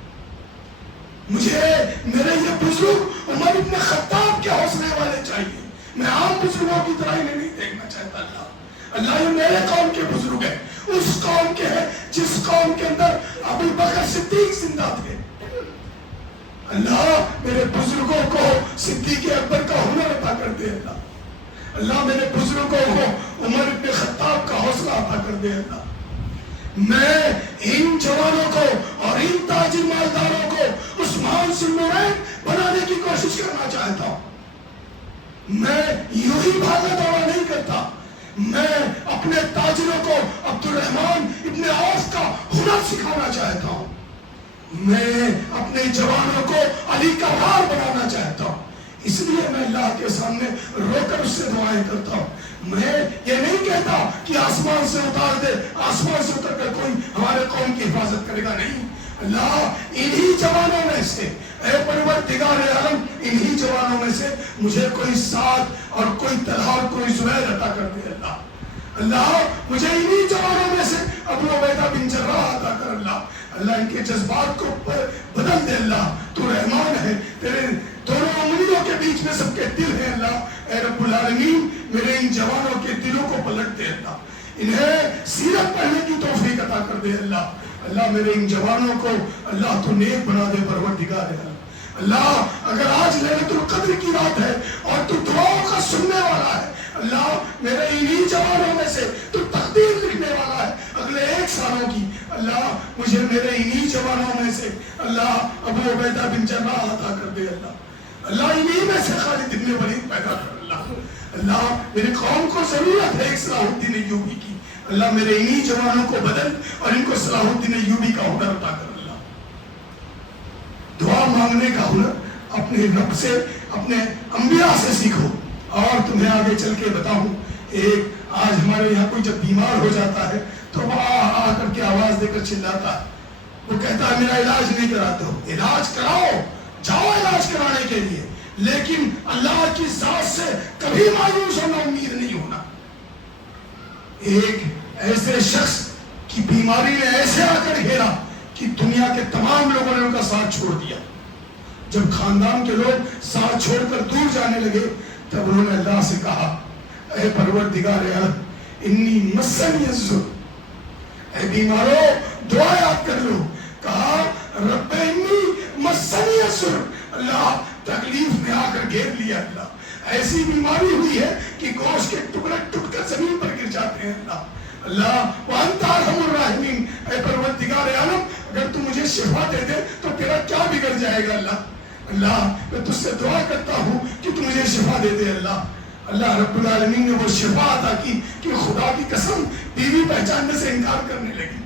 مجھے میرے یہ بزرگ عمر ابن خطاب کے حوصلے والے چاہیے، میں عام بزرگوں کی طرح انہیں نہیں دیکھنا چاہتا۔ اللہ یہ میرے قوم کے بزرگ ہیں، اس قوم کے ہیں جس قوم کے اندر ابو بکر صدیق زندہ تھے۔ اللہ میرے بزرگوں کو صدیق اکبر کا ہنر عطا کر دے اللہ، اللہ میرے بزرگوں کو عمر ابن خطاب کا حوصلہ عطا کر دے اللہ۔ میں ان جوانوں کو اور ان تاجر مالداروں کو عثمان ذوالنورین بنانے کی کوشش کرنا چاہتا ہوں۔ میں یوں ہی بھاگا دوڑا نہیں کرتا، میں اپنے تاجروں کو عبد الرحمن ابن عوف کا ہنر سکھانا چاہتا ہوں، میں اپنے جوانوں کو علی کا رار بنانا چاہتا ہوں۔ اس لیے میں اللہ کے سامنے رو کر اس سے دعائیں کرتا ہوں۔ میں یہ نہیں کہتا کہ آسمان سے اتار دے، آسمان سے اتر کر کوئی ہمارے قوم کی حفاظت کرے گا، نہیں۔ اللہ انہی جوانوں میں سے، اے پروردگار عالم، انہی جوانوں میں سے مجھے کوئی سعد اور کوئی طلحہ اور کوئی زبیر عطا کر دے اللہ۔ اللہ مجھے انہی جوانوں میں سے ابو عبیدہ بن جراح عطا کر اللہ۔ اللہ ان کے جذبات کو بدل دے اللہ، تو رحمان ہے، تیرے دونوں انگلیوں کے بیچ میں سب کے دل ہیں اللہ۔ اے رب العالمین میرے ان جوانوں کے دلوں کو پلٹ دے اللہ، انہیں سیرت پڑھنے کی توفیق عطا کر دے اللہ۔ اللہ میرے ان جوانوں کو اللہ تو نیک بنا دے پروردگار ہے اللہ۔ اگر آج لیلۃ القدر کی رات ہے اور تو دعاؤں کا سننے والا ہے اللہ، میرے انہی جوانوں میں سے تو تقدیر لکھنے والا ہے اگلے 1 سالوں کی اللہ، مجھے میرے انہی جوانوں میں سے اللہ ابو عبیدہ بن جراح عطا کر دے اللہ۔ اللہ انہی میں سے خالد ابن ولید پیدا کر اللہ۔ اللہ میری قوم کو ضرورت ہے ایک صلاح الدین ایوبی کی، اللہ میرے انہی جوانوں کو بدل اور ان کو صلاح الدین ایوبی کا ہنر عطا کر اللہ۔ دعا مانگنے کا ہنر اپنے رب سے، اپنے انبیاء سے سیکھو۔ اور تمہیں آگے چل کے بتاؤں، ایک آج ہمارے یہاں کوئی جب بیمار ہو جاتا ہے تو وہ آ کر کے آواز دے کر چلاتا ہے، وہ کہتا ہے میرا علاج نہیں کراتے ہو، علاج کراؤ، جاؤ علاج کرانے کے لیے، لیکن اللہ کی ذات سے کبھی مایوس ہونا، امید نہیں ہونا۔ ایک ایسے شخص کی بیماری نے ایسے آ کر گھیرا کہ دنیا کے تمام لوگوں نے ان کا ساتھ چھوڑ دیا۔ جب خاندان کے لوگ ساتھ چھوڑ کر دور جانے لگے تب انہوں نے اللہ سے کہا اے پروردگار عالم انی مسنی الضر، اے بیمارو دعا یاد کر لو، کہا رب انی مسنی الضر، اللہ تکلیف میں آ کر گھیر لیا، اللہ ایسی بیماری ہوئی ہے کہ گوشت کے ٹکڑے ٹوٹ کر زمین پر گر جاتے ہیں، اللہ وانت ارحم الراحمین، اے پروردگار عالم اگر تو مجھے شفا دے دے تو تیرا کیا بگڑ جائے گا، اللہ میں تجھ سے دعا کرتا ہوں کہ تو مجھے شفا دے دے، اللہ رب العالمین نے وہ شفا عطا کی کہ خدا کی قسم بیوی پہچاننے سے انکار کرنے لگی۔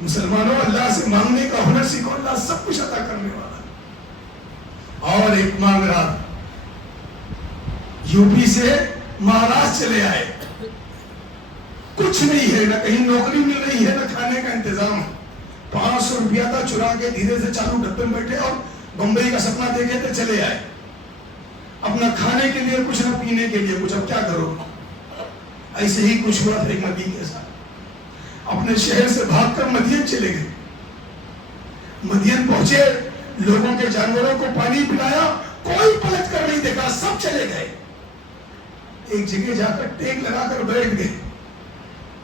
مسلمانوں اللہ سے مانگنے کا ہنر سیکھو، اللہ سب کچھ عطا کرنے والا ہے۔ اور ایک مانگ رہا یو پی سے مہاراشٹر چلے آئے، کچھ نہیں ہے، نہ کہیں نوکری مل رہی ہے نہ کھانے کا انتظام، 500 روپیہ تھا، چرا کے دھیرے سے چالو ڈبے میں بیٹھے اور بمبئی کا سپنا دیکھے تھے، چلے آئے، اپنا کھانے کے لیے کچھ نہ پینے کے لیے کچھ، اب کیا کرو؟ ایسے ہی کچھ ہوا تھا ایک نبی کے ساتھ، اپنے شہر سے بھاگ کر مدین چلے گئے، مدین پہنچے، لوگوں کے جانوروں کو پانی پلایا، کوئی پلٹ کر نہیں دیکھا، سب چلے گئے، ایک جگہ جا کر ٹیک لگا کر بیٹھ گئے،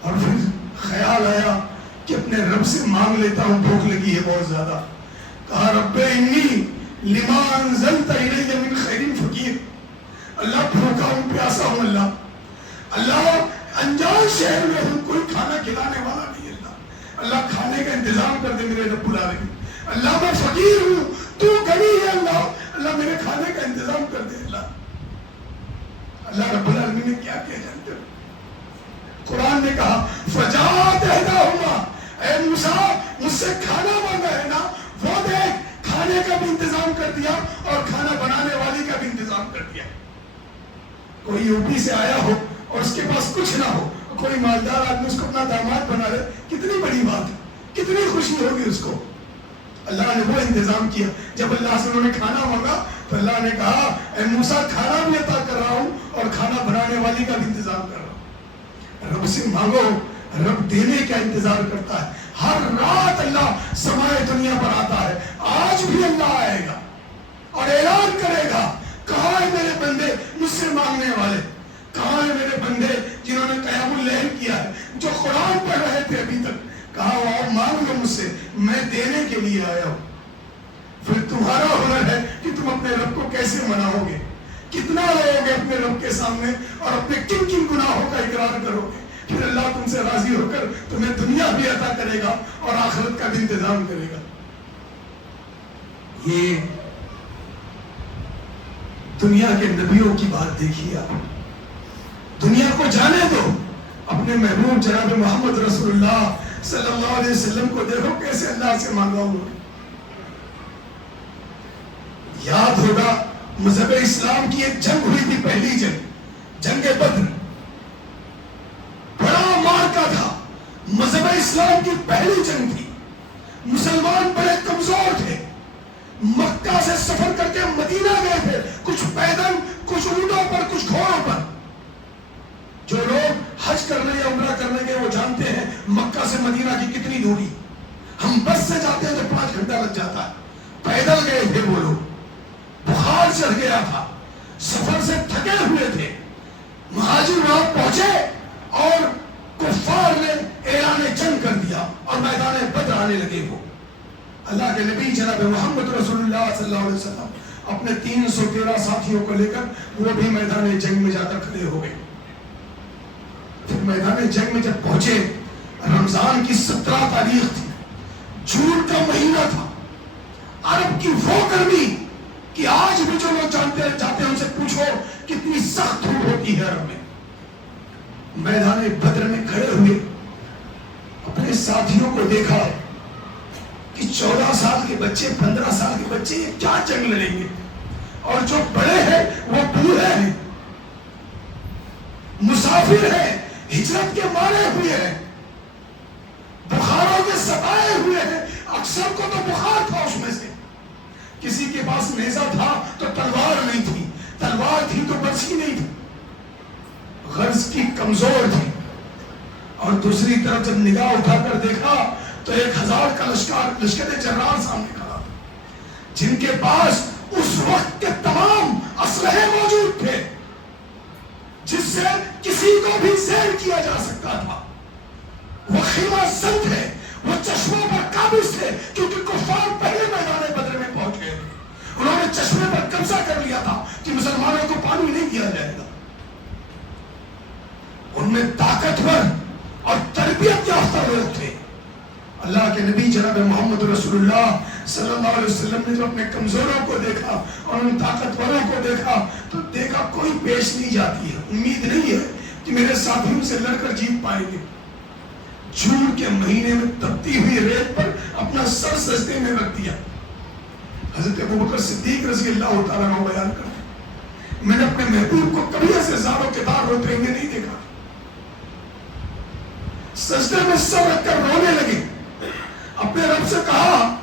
اور پھر خیال آیا کہ اپنے رب سے مانگ لیتا ہوں، بھوک لگی ہے بہت زیادہ، کہا رب انی لما انزلت الی من خیر فقیر، اللہ بھوکا ہوں پیاسا ہوں، اللہ انجان شہر میں ہوں، کوئی کھانا کھلانے والا نہیں، اللہ کھانے کا انتظام کر دے میرے رب العالمین، اللہ میں فقیر ہوں، تو غنی ہے، اللہ میرے کھانے کا انتظام کر دے، اللہ رب العالمین نے کیا کیا جانتے ہو؟ قرآن نے کہا فجاءت احداہما، اے موسیٰ مجھ سے کھانا مانگا ہے نا، وہ دیکھ کھانے کا بھی انتظام کر دیا اور کھانا بنانے والی کا بھی انتظام کر دیا۔ کوئی یو پی سے آیا ہو اور اس کے پاس کچھ نہ ہو، کوئی مالدار آدمی اس کو اپنا داماد بنا لے، کتنی بڑی بات ہے، کتنی خوشی ہوگی اس کو۔ اللہ نے وہ انتظام کیا، جب اللہ سے انہوں نے کھانا مانگا تو اللہ نے کہا اے موسیٰ کھانا بھی عطا کر رہا ہوں اور کھانا بنانے والی کا بھی انتظام کر رہا ہوں۔ رب سے مانگو، رب دینے کا انتظار کرتا ہے، ہر رات اللہ سمائے دنیا پر آتا ہے، آج بھی اللہ آئے گا اور اعلان کرے گا کہاں ہے میرے بندے مجھ سے مانگنے والے، کہاں ہے میرے بندے جنہوں نے قیام اللیل کیا ہے، جو قرآن پڑھ رہے تھے ابھی تک، کہا آؤ مانگ لو مجھ سے، میں دینے کے لیے آیا ہوں۔ پھر تمہارا ہنر ہے کہ تم اپنے رب کو کیسے مناؤ گے، کتنا رہو گے اپنے رب کے سامنے اور اپنے کن کن گناہوں کا اقرار کرو گے، پھر اللہ تم سے راضی ہو کر تمہیں دنیا بھی عطا کرے گا اور آخرت کا بھی انتظام کرے گا۔ یہ دنیا کے نبیوں کی بات دیکھیے، آپ دنیا کو جانے دو، اپنے محبوب جناب محمد رسول اللہ صلی اللہ علیہ وسلم کو دیکھو کیسے اللہ سے مانگا انہوں نے۔ یاد ہوگا مذہب اسلام کی ایک جنگ ہوئی تھی، پہلی جنگ بدر، بڑا مارکا تھا، مذہب اسلام کی پہلی جنگ تھی، مسلمان بڑے کمزور تھے، مکہ سے سفر کر کے مدینہ گئے تھے، کچھ پیدل، کچھ اونٹوں پر، کچھ گھوڑوں پر۔ جو لوگ حج کرنے یا عمرہ کرنے گئے وہ جانتے ہیں مکہ سے مدینہ کی کتنی دوری، ہم بس سے جاتے ہیں تو 5 گھنٹہ لگ جاتا ہے، پیدل گئے تھے وہ لوگ، بخار چڑھ گیا تھا، سفر سے تھکے ہوئے تھے، مہاجر وہاں پہنچے اور کفار نے اعلان جنگ کر دیا اور میدان بدر آنے لگے۔ وہ اللہ کے نبی جناب محمد رسول اللہ صلی اللہ علیہ وسلم اپنے 313 ساتھیوں کو لے کر وہ بھی میدان جنگ میں جا کر کھڑے ہو گئے۔ پھر میدان جنگ میں جب پہنچے، رمضان کی 17 تاریخ تھی، جون کا مہینہ تھا، عرب کی وہ گرمی کہ آج بھی جو لوگ جاتے ہیں ان سے پوچھو کتنی سخت دھوپ ہوتی ہے عرب میں۔ میدان بدر میں کھڑے ہوئے اپنے ساتھیوں کو دیکھا کہ 14 سال کے بچے، 15 سال کے بچے یہ کیا جنگ لڑیں گے، اور جو بڑے ہیں وہ بوڑھے ہیں، مسافر ہیں، ہجرت کے مارے ہوئے ہیں، بخار و کے ستائے ہوئے ہیں. اکثر کو تو بخار تھا اس میں سے. کسی کے پاس نیزہ تھا تو تلوار نہیں تھی, تلوار تھی تو برچھی نہیں تھی. غرض کی کمزور تھی. اور دوسری طرف جب نگاہ اٹھا کر دیکھا تو 1000 کا لشکر جرار سامنے کھڑا, جن کے پاس اس وقت کے تمام اسلحے موجود تھے جس سے کسی کو بھی زیر کیا جا سکتا تھا. وہ خیمہ زن تھے, وہ چشموں پر قابض تھے, کیونکہ کفار پہلے میدان بدر میں پہنچ گئے تھے. انہوں نے چشمے پر قبضہ کر لیا تھا کہ مسلمانوں کو پانی نہیں دیا جائے گا. ان میں طاقتور اور تربیت یافتہ لوگ تھے. اللہ کے نبی جناب محمد رسول اللہ صلی اللہ علیہ وسلم نے جو اپنے کمزوروں کو دیکھا اور ان طاقتوروں کو دیکھا تو دیکھا کوئی پیش نہیں جاتی ہے, امید نہیں ہے کہ میرے ساتھیوں سے لڑ کر جیت پائیں گے. جون کے مہینے میں تپتی ہوئی ریت پر اپنا سر سجدے میں رکھ دیا. حضرت ابوبکر صدیق رضی اللہ تعالیٰ عنہ بیان کرتے ہیں, میں نے اپنے محبوب کو کبھی ایسے زار و کتار روتے ہوئے نہیں دیکھا. سجدے میں سر رکھ کر رونے لگے, اپنے رب سے کہا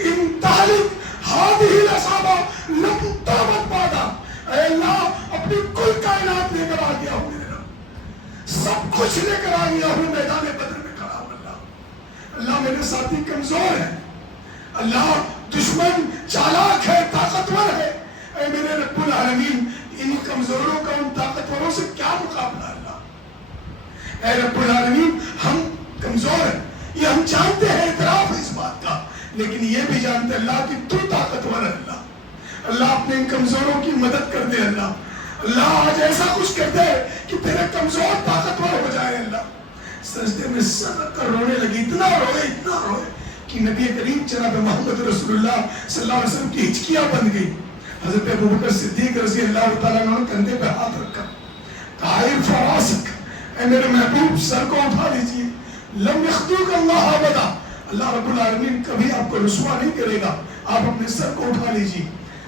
ان تالک ہادی لصابہ لم تابت بادا, اے اللہ اپنی کل کائنات لے کر آ گیا ہوں میرے رب, سب کچھ لے کر آ گیا ہوں میدان بدر میں کھڑا ہوں. اللہ میرے ساتھی کمزور ہے, اللہ دشمن چالاک ہے, طاقتور ہے. اے میرے رب العالمین ان کمزوروں کا ان طاقتوروں سے کیا مقابلہ. اللہ اے رب العالمین ہم کمزور ہیں, یہ ہم جانتے ہیں, اعتراف ہے اس بات کا, لیکن یہ بھی جانتے اللہ کہ تو طاقتور ہے. اللہ اپنے ان کمزوروں کی مدد کر دے. اللہ آج ایسا کچھ کر دے کہ تیرے کمزور طاقتور ہو جائے. اللہ سجدے میں سر رکھ کر رونے لگی, اتنا روئے کہ نبی کریم جناب محمد رسول اللہ صلی اللہ علیہ وسلم کی ہچکیاں بن گئی. حضرت ابوبکر صدیق رضی اللہ تعالیٰ عنہ نے کندھے پہ ہاتھ رکھا, کہا فراسک, اے میرے محبوب سر کو اٹھا لیجیے. لم یخذوک اللہ ابدا, اللہ رب العالمین کبھی آپ کو رسوا نہیں کرے گا, آپ اپنے سر کو اٹھا لیجیے.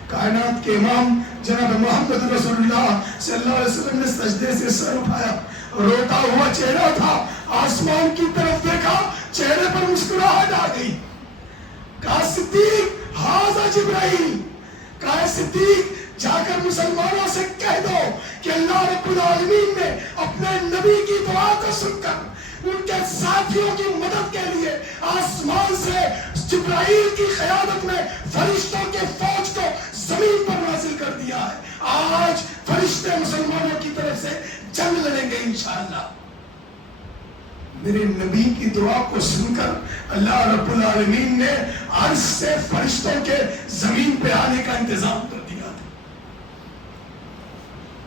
کائنات کے امام جناب محمد رسول اللہ صلی اللہ علیہ وسلم نے سجدے سے سر اٹھایا, روتا ہوا چہرہ تھا, آسمان کی طرف دیکھا, چہرے پر مسکراہٹ آ گئی. کہا صدیق ھذا جبرائیل, کہا صدیق جا کر مسلمانوں سے کہہ دو کہ اللہ رب العالمین نے اپنے نبی کی دعا کو سن کر ان کے ساتھیوں کی مدد کے لیے آسمان سے جبرائیل کی قیادت میں فرشتوں کے فوج کو زمین پر نازل کر دیا ہے. آج فرشتے مسلمانوں کی طرف سے جنگ لڑیں گے انشاءاللہ. میرے نبی کی دعا کو سن کر اللہ رب العالمین نے عرش سے فرشتوں کے زمین پہ آنے کا انتظام کر دیا.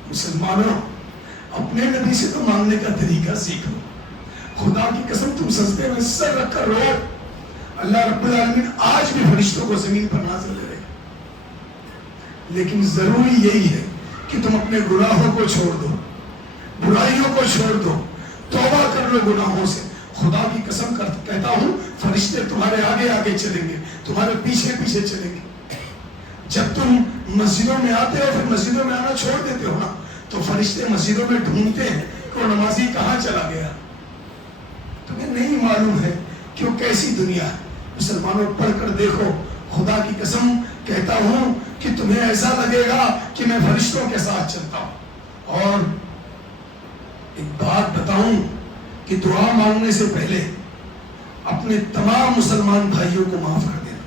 مسلمانوں اپنے نبی سے تو مانگنے کا طریقہ سیکھو. خدا کی قسم تم سجدے میں سر رکھ کر رو, اللہ رب العالمین آج بھی فرشتوں کو زمین پر نازل کرے گا. لیکن ضروری یہی ہے کہ تم اپنے گناہوں کو چھوڑ دو, برائیوں کو چھوڑ دو, توبہ کر لو گناہوں سے. خدا کی قسم کہتا ہوں فرشتے تمہارے آگے آگے چلیں گے, تمہارے پیچھے پیچھے چلیں گے. جب تم مسجدوں میں آتے ہو پھر مسجدوں میں آنا چھوڑ دیتے ہو نا, تو فرشتے مسجدوں میں ڈھونڈتے ہیں کہ وہ نمازی کہاں چلا گیا. تمہیں نہیں معلوم ہے کہ وہ کیسی دنیا ہے. مسلمانوں پڑھ کر دیکھو, خدا کی قسم کہتا ہوں کہ تمہیں ایسا لگے گا کہ میں فرشتوں کے ساتھ چلتا ہوں. اور ایک بات بتاؤں کہ دعا مانگنے سے پہلے اپنے تمام مسلمان بھائیوں کو معاف کر دینا.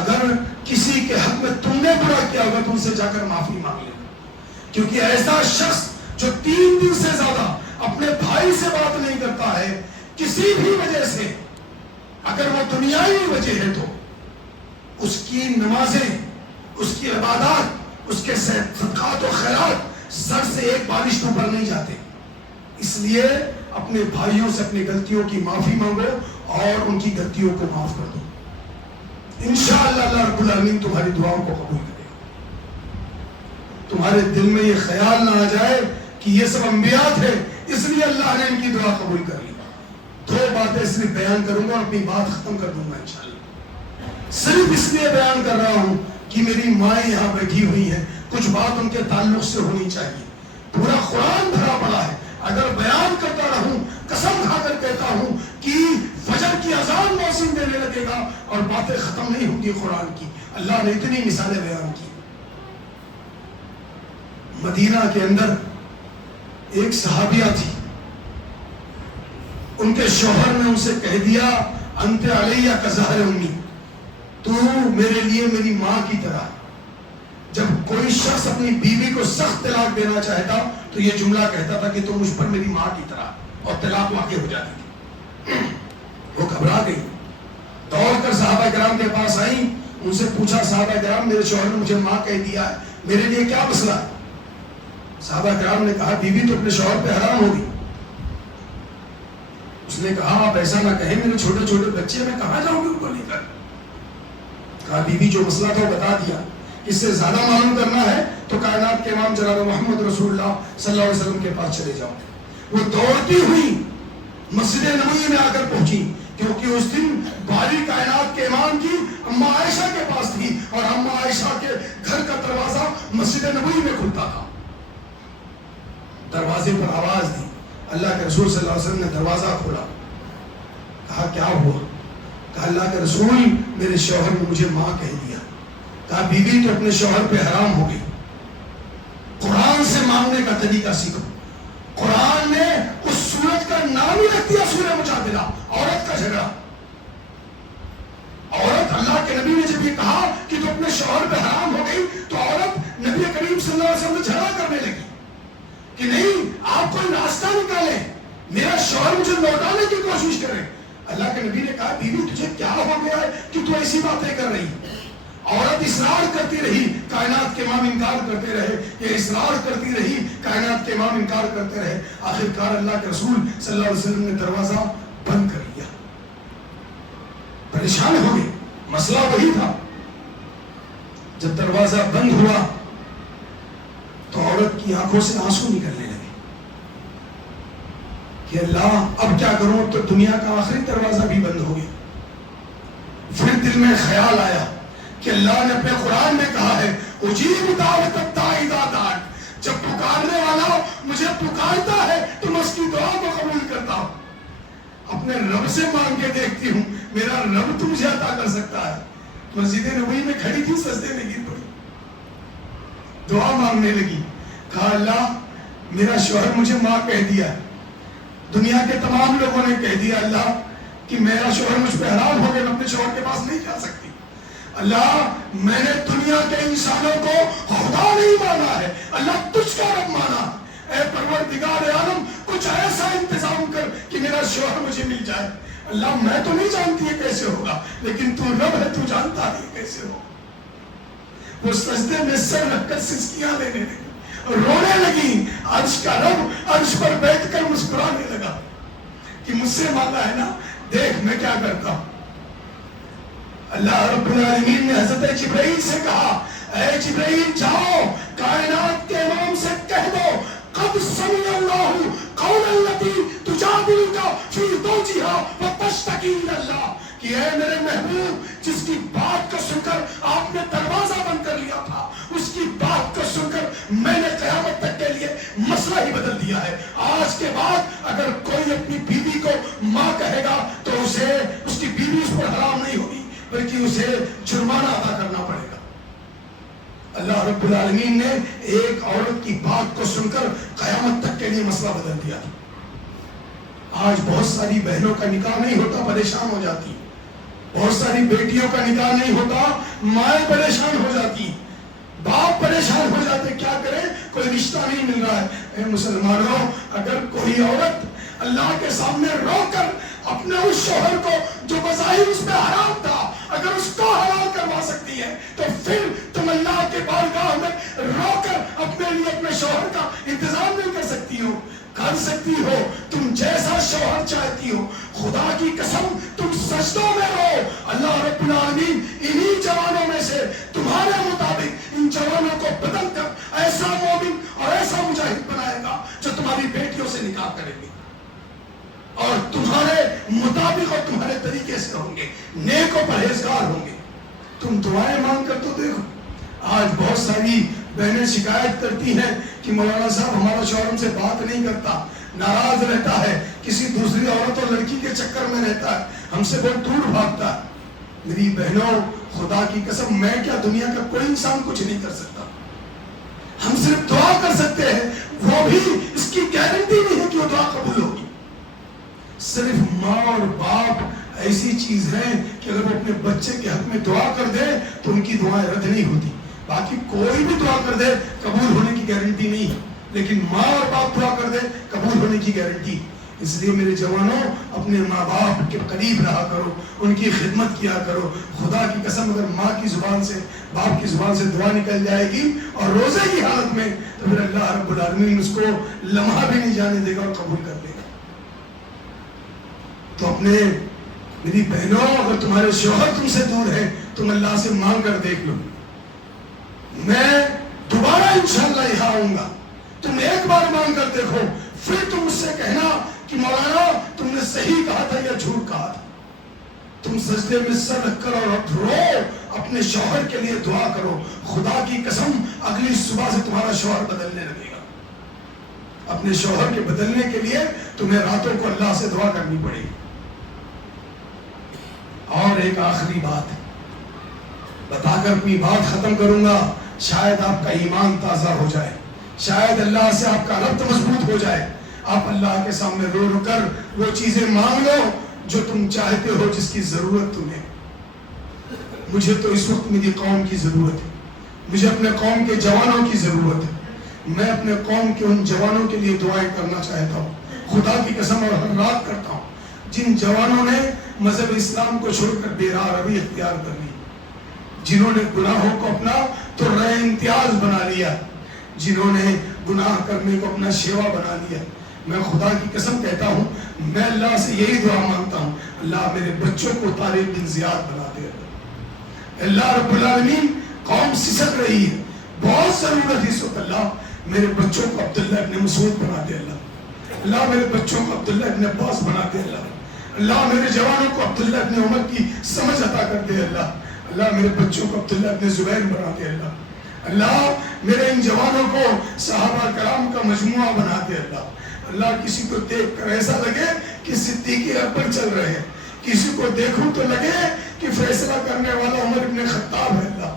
اگر کسی کے حق میں تم نے برا کیا ہوگا تو ان سے جا کر معافی مانگ لینا, کیونکہ ایسا شخص جو 3 دن سے زیادہ اپنے بھائی سے بات نہیں کرتا ہے کسی بھی وجہ سے, اگر وہ دنیاوی وجہ ہے تو اس کی نمازیں, اس کی عبادات, اس کے صدقات و خیرات سر سے ایک بارش تو پر نہیں جاتے. اس لیے اپنے بھائیوں سے اپنی غلطیوں کی معافی مانگو اور ان کی غلطیوں کو معاف کر دو. انشاءاللہ اللہ رب العالمین تمہاری دعاؤں کو قبول کرے گا. تمہارے دل میں یہ خیال نہ آ جائے کہ یہ سب انبیاء تھے اس لیے اللہ نے ان کی دعا قبول کر لی. 2 باتیں صرف بیان کروں گا اور اپنی بات ختم کر دوں گا انشاءاللہ. صرف اس لیے بیان کر رہا ہوں کہ میری مائیں یہاں بیٹھی ہوئی ہیں, کچھ بات ان کے تعلق سے ہونی چاہیے. پورا قرآن بھرا پڑا ہے, اگر بیان کرتا رہوں قسم کھا کر کہتا ہوں کہ فجر کی اذان موسم دینے لگے گا اور باتیں ختم نہیں ہوں گی قرآن کی. اللہ نے اتنی مثالیں بیان کی. مدینہ کے اندر ایک صحابیہ تھی, ان کے شوہر نے ان سے کہہ دیا انت علیہ کظہر امی, تو میرے لیے میری ماں کی طرح. جب کوئی شخص اپنی بیوی کو سخت طلاق دینا چاہتا تو یہ جملہ کہتا تھا کہ تم مجھ پر میری ماں کی طرح, اور طلاق واقع ہو جاتی تھی. وہ گھبرا گئی, دوڑ کر صحابہ کرام کے پاس آئیں, ان سے پوچھا صحابہ کرام میرے شوہر نے مجھے ماں کہہ دیا ہے, میرے لیے کیا مسئلہ ہے؟ صحابہ کرام نے کہا بیوی تو اپنے شوہر پہ حرام ہوگی. اس نے کہا آپ ایسا نہ کہیں, میرے چھوٹے چھوٹے بچے میں کہاں جاؤں گی ان کو لے کر. کہا بیوی جو مسئلہ تھا وہ بتا دیا, اس سے زیادہ معلوم کرنا ہے تو کائنات کے امام جناب محمد رسول اللہ صلی اللہ علیہ وسلم کے پاس چلے جاؤ. وہ دوڑتی ہوئی مسجد نبوی میں آ کر پہنچی, کیونکہ اس دن باری کائنات کے امام کی اما عائشہ کے پاس تھی, اور اما عائشہ کے گھر کا دروازہ مسجد نبوی میں کھلتا تھا. دروازے پر آواز دی, اللہ کے رسول صلی اللہ علیہ وسلم نے دروازہ کھولا. کہا کیا ہوا؟ کہا اللہ کے رسول میرے شوہر نے مجھے ماں کہہ دیا. کہا بیوی تو اپنے شوہر پہ حرام ہو گئی. قرآن سے مانگنے کا طریقہ سیکھو. قرآن نے اس سورت کا نام ہی رکھ دیا سورہ مجادلہ, عورت کا جھگڑا. عورت, اللہ کے نبی نے جب یہ کہا کہ تو اپنے شوہر پہ حرام ہو گئی, تو عورت نبی کریم صلی اللہ علیہ وسلم سے جھگڑا کرنے لگی کہ نہیں آپ کوئی راستہ نکالیں, میرا شوہر مجھے لوٹانے کی کوشش کرے. اللہ کے نبی نے کہا بیوی تجھے کیا ہو گیا ہے کہ تو ایسی باتیں کر رہی. عورت اصرار کرتی رہی, کائنات کے امام انکار کرتے رہے, یہ اصرار کرتی رہی, کائنات کے امام انکار کرتے رہے. آخرکار اللہ کے رسول صلی اللہ علیہ وسلم نے دروازہ بند کر لیا. پریشان ہو گئے, مسئلہ وہی تھا. جب دروازہ بند ہوا تو عورت کی آنکھوں سے آنسو نکلنے لگے کہ اللہ اب کیا کروں, تو دنیا کا آخری دروازہ بھی بند ہو گیا. پھر دل میں خیال آیا کہ اللہ نے اپنے قرآن میں کہا ہے اجیب دعوت الداعی اذا دعان, جب پکارنے والا مجھے پکارتا ہے تو میں اس کی دعا کو قبول کرتا ہوں. اپنے رب سے مانگ کے دیکھتی ہوں, میرا رب تو مجھے عطا کر سکتا ہے. مسجد نبوی میں کھڑی تھی, سجدے میں گر پڑی, دعا مانگنے لگی. کہا اللہ میرا شوہر مجھے ماں کہہ دیا, دنیا کے تمام لوگوں نے کہہ دیا اللہ کہ میرا شوہر مجھ پہ حرام ہو گیا, میں اپنے شوہر کے پاس نہیں جا سکتی. اللہ میں نے دنیا کے انسانوں کو خدا نہیں مانا ہے, اللہ تجھ کا رب مانا. اے پروردگار عالم کچھ ایسا انتظام کر کہ میرا شوہر مجھے مل جائے. اللہ میں تو نہیں جانتی ہے کیسے ہوگا, لیکن تو رب ہے, تو جانتا ہے کیسے ہو. وہ سجدے میں سر رکھ کر سسکیاں لینے لگی, رونے لگی. عرش کا رب عرش پر بیٹھ کر مسکرانے لگا کہ مجھ سے مانگا ہے نا, دیکھ میں کیا کرتا ہوں. اللہ رب العالمین نے حضرت جبرائیل سے کہا اے جبرائیل جاؤ کائنات کے امام سے کہہ دو قد سمع اللہ قول التي تجادلك في زوجها وتشتكي الى اللہ, کہ اے میرے محبوب جس کی بات کو سن کر آپ نے دروازہ بند کر لیا تھا, اس کی بات کو سن کر میں نے قیامت تک کے لیے مسئلہ ہی بدل دیا ہے. آج کے بعد اگر کوئی اپنی بیوی کو ماں کہے گا تو اسے اس کی بیوی اس پر حرام نہیں ہوگی, بلکہ اسے جرمانہ ادا کرنا پڑے گا. اللہ رب العالمین نے ایک عورت کی بات کو سن کر قیامت تک کے لیے مسئلہ بدل دیا. آج بہت ساری بہنوں کا نکاح نہیں ہوتا, پریشان ہو جاتی. بہت ساری بیٹیوں کا نکاح نہیں ہوتا, مائیں پریشان ہو جاتی, باپ پریشان ہو جاتے, کیا کرے کوئی رشتہ نہیں مل رہا ہے. اے مسلمانوں, اگر کوئی عورت اللہ کے سامنے رو کر اپنے اس شوہر کو جو بظاہر اس پہ حرام تھا اگر اس کو حلال کروا سکتی ہے, تو پھر تم اللہ کے بارگاہ میں رو کر اپنے لیے اپنے شوہر کا انتظام نہیں کر سکتی ہو. کر سکتی ہو, تم جیسا شوہر چاہتی ہو. خدا کی قسم تم سجدوں میں رہو, اللہ رب العالمین انہی جوانوں میں سے تمہارے مطابق ان جوانوں کو بدل کر ایسا مومن اور ایسا مجاہد بنائے گا جو تمہاری بیٹیوں سے نکاح کریں گے اور تمہارے مطابق اور تمہارے طریقے سے ہوں گے, نیک و پرہیزگار ہوں گے. تم دعائیں مانگ کر تو دیکھو. آج بہت ساری بہنیں شکایت کرتی ہیں کہ مولانا صاحب ہمارا شوہر ہم سے بات نہیں کرتا, ناراض رہتا ہے کسی دوسری عورت اور لڑکی کے چکر میں رہتا ہے، ہم سے بہت دور بھاگتا ہے۔ میری بہنوں، خدا کی قسم میں کیا دنیا کا کوئی انسان کچھ نہیں کر سکتا، ہم صرف دعا کر سکتے ہیں، وہ بھی اس کی گارنٹی نہیں ہے کہ وہ دعا قبول ہوگی۔ صرف ماں اور باپ ایسی چیز ہے کہ اگر وہ اپنے بچے کے حق میں دعا کر دے تو ان کی دعائیں رد نہیں ہوتی، باقی کوئی بھی دعا کر دے قبول ہونے کی گارنٹی نہیں، لیکن ماں اور باپ دعا کر دے قبول ہونے کی گارنٹی۔ اس لیے میرے جوانوں، اپنے ماں باپ کے قریب رہا کرو، ان کی خدمت کیا کرو۔ خدا کی قسم اگر ماں کی زبان سے، باپ کی زبان سے دعا نکل جائے گی اور روزے کی حالت میں، تو پھر اللہ رب العالمین اس کو لمحہ بھی نہیں جانے دے گا اور قبول کر لے گا۔ تو اپنے میری بہنوں، اگر تمہارے شوہر تم سے دور ہے، تم اللہ سے مانگ کر دیکھ لو، میں دوبارہ انشاءاللہ یہاں آؤں گا، تم ایک بار مانگ کر دیکھو، پھر تم مجھ سے کہنا کہ مولانا تم نے صحیح کہا تھا یا جھوٹ کہا تھا۔ تم سجدے میں سر رکھ کر اور رو، اپنے شوہر کے لیے دعا کرو، خدا کی قسم اگلی صبح سے تمہارا شوہر بدلنے لگے گا۔ اپنے شوہر کے بدلنے کے لیے تمہیں راتوں کو اللہ سے دعا کرنی پڑے گی۔ اور ایک آخری بات بتا کر اپنی بات ختم کروں گا، شاید آپ کا ایمان تازہ ہو جائے، شاید اللہ سے آپ کا ربط مضبوط ہو جائے، آپ اللہ کے سامنے رو رو کر وہ چیزیں مانگ لو جو تم چاہتے ہو، جس کی ضرورت تمہیں۔ مجھے تو اس وقت میری قوم کی ضرورت ہے، مجھے اپنے قوم کے جوانوں کی ضرورت ہے، میں اپنے قوم کے ان جوانوں کے لیے دعائیں کرنا چاہتا ہوں، خدا کی قسم اور ہر رات کرتا ہوں، جن جوانوں نے مذہب اسلام کو چھوڑ کر بے راہ روی اختیار کر لی، جنہوں نے گناہوں کو اپنا تو رائے امتیاز بنا لیا، جنہوں نے گناہ کرنے کو اپنا شیوا بنا لیا۔ میں خدا کی قسم کہتا ہوں، میں اللہ سے یہی دعا مانگتا ہوں، اللہ میرے بچوں کو طالب بن زیاد بنا دے۔ اللہ رب العالمین، قوم سسک رہی ہے، بہت ضرورت ہے اس وقت، اللہ میرے بچوں کو عبداللہ ابن مسعود بنا دے، اللہ میرے بچوں کو عبداللہ ابن عباس بنا دے، اللہ میرے جوانوں کو عبداللہ ابن عمر کی سمجھ عطا کر دے، اللہ میرے بچوں کو عبداللہ ابن زبیر بنا دے، اللہ میرے ان جوانوں کو صحابہ کرام کا مجموعہ بنا دے، اللہ کسی کو دیکھ کر ایسا لگے کہ صدیق اکبر چل رہے ہیں، کسی کو دیکھوں تو لگے کہ فیصلہ کرنے والا عمر ابن خطاب ہے،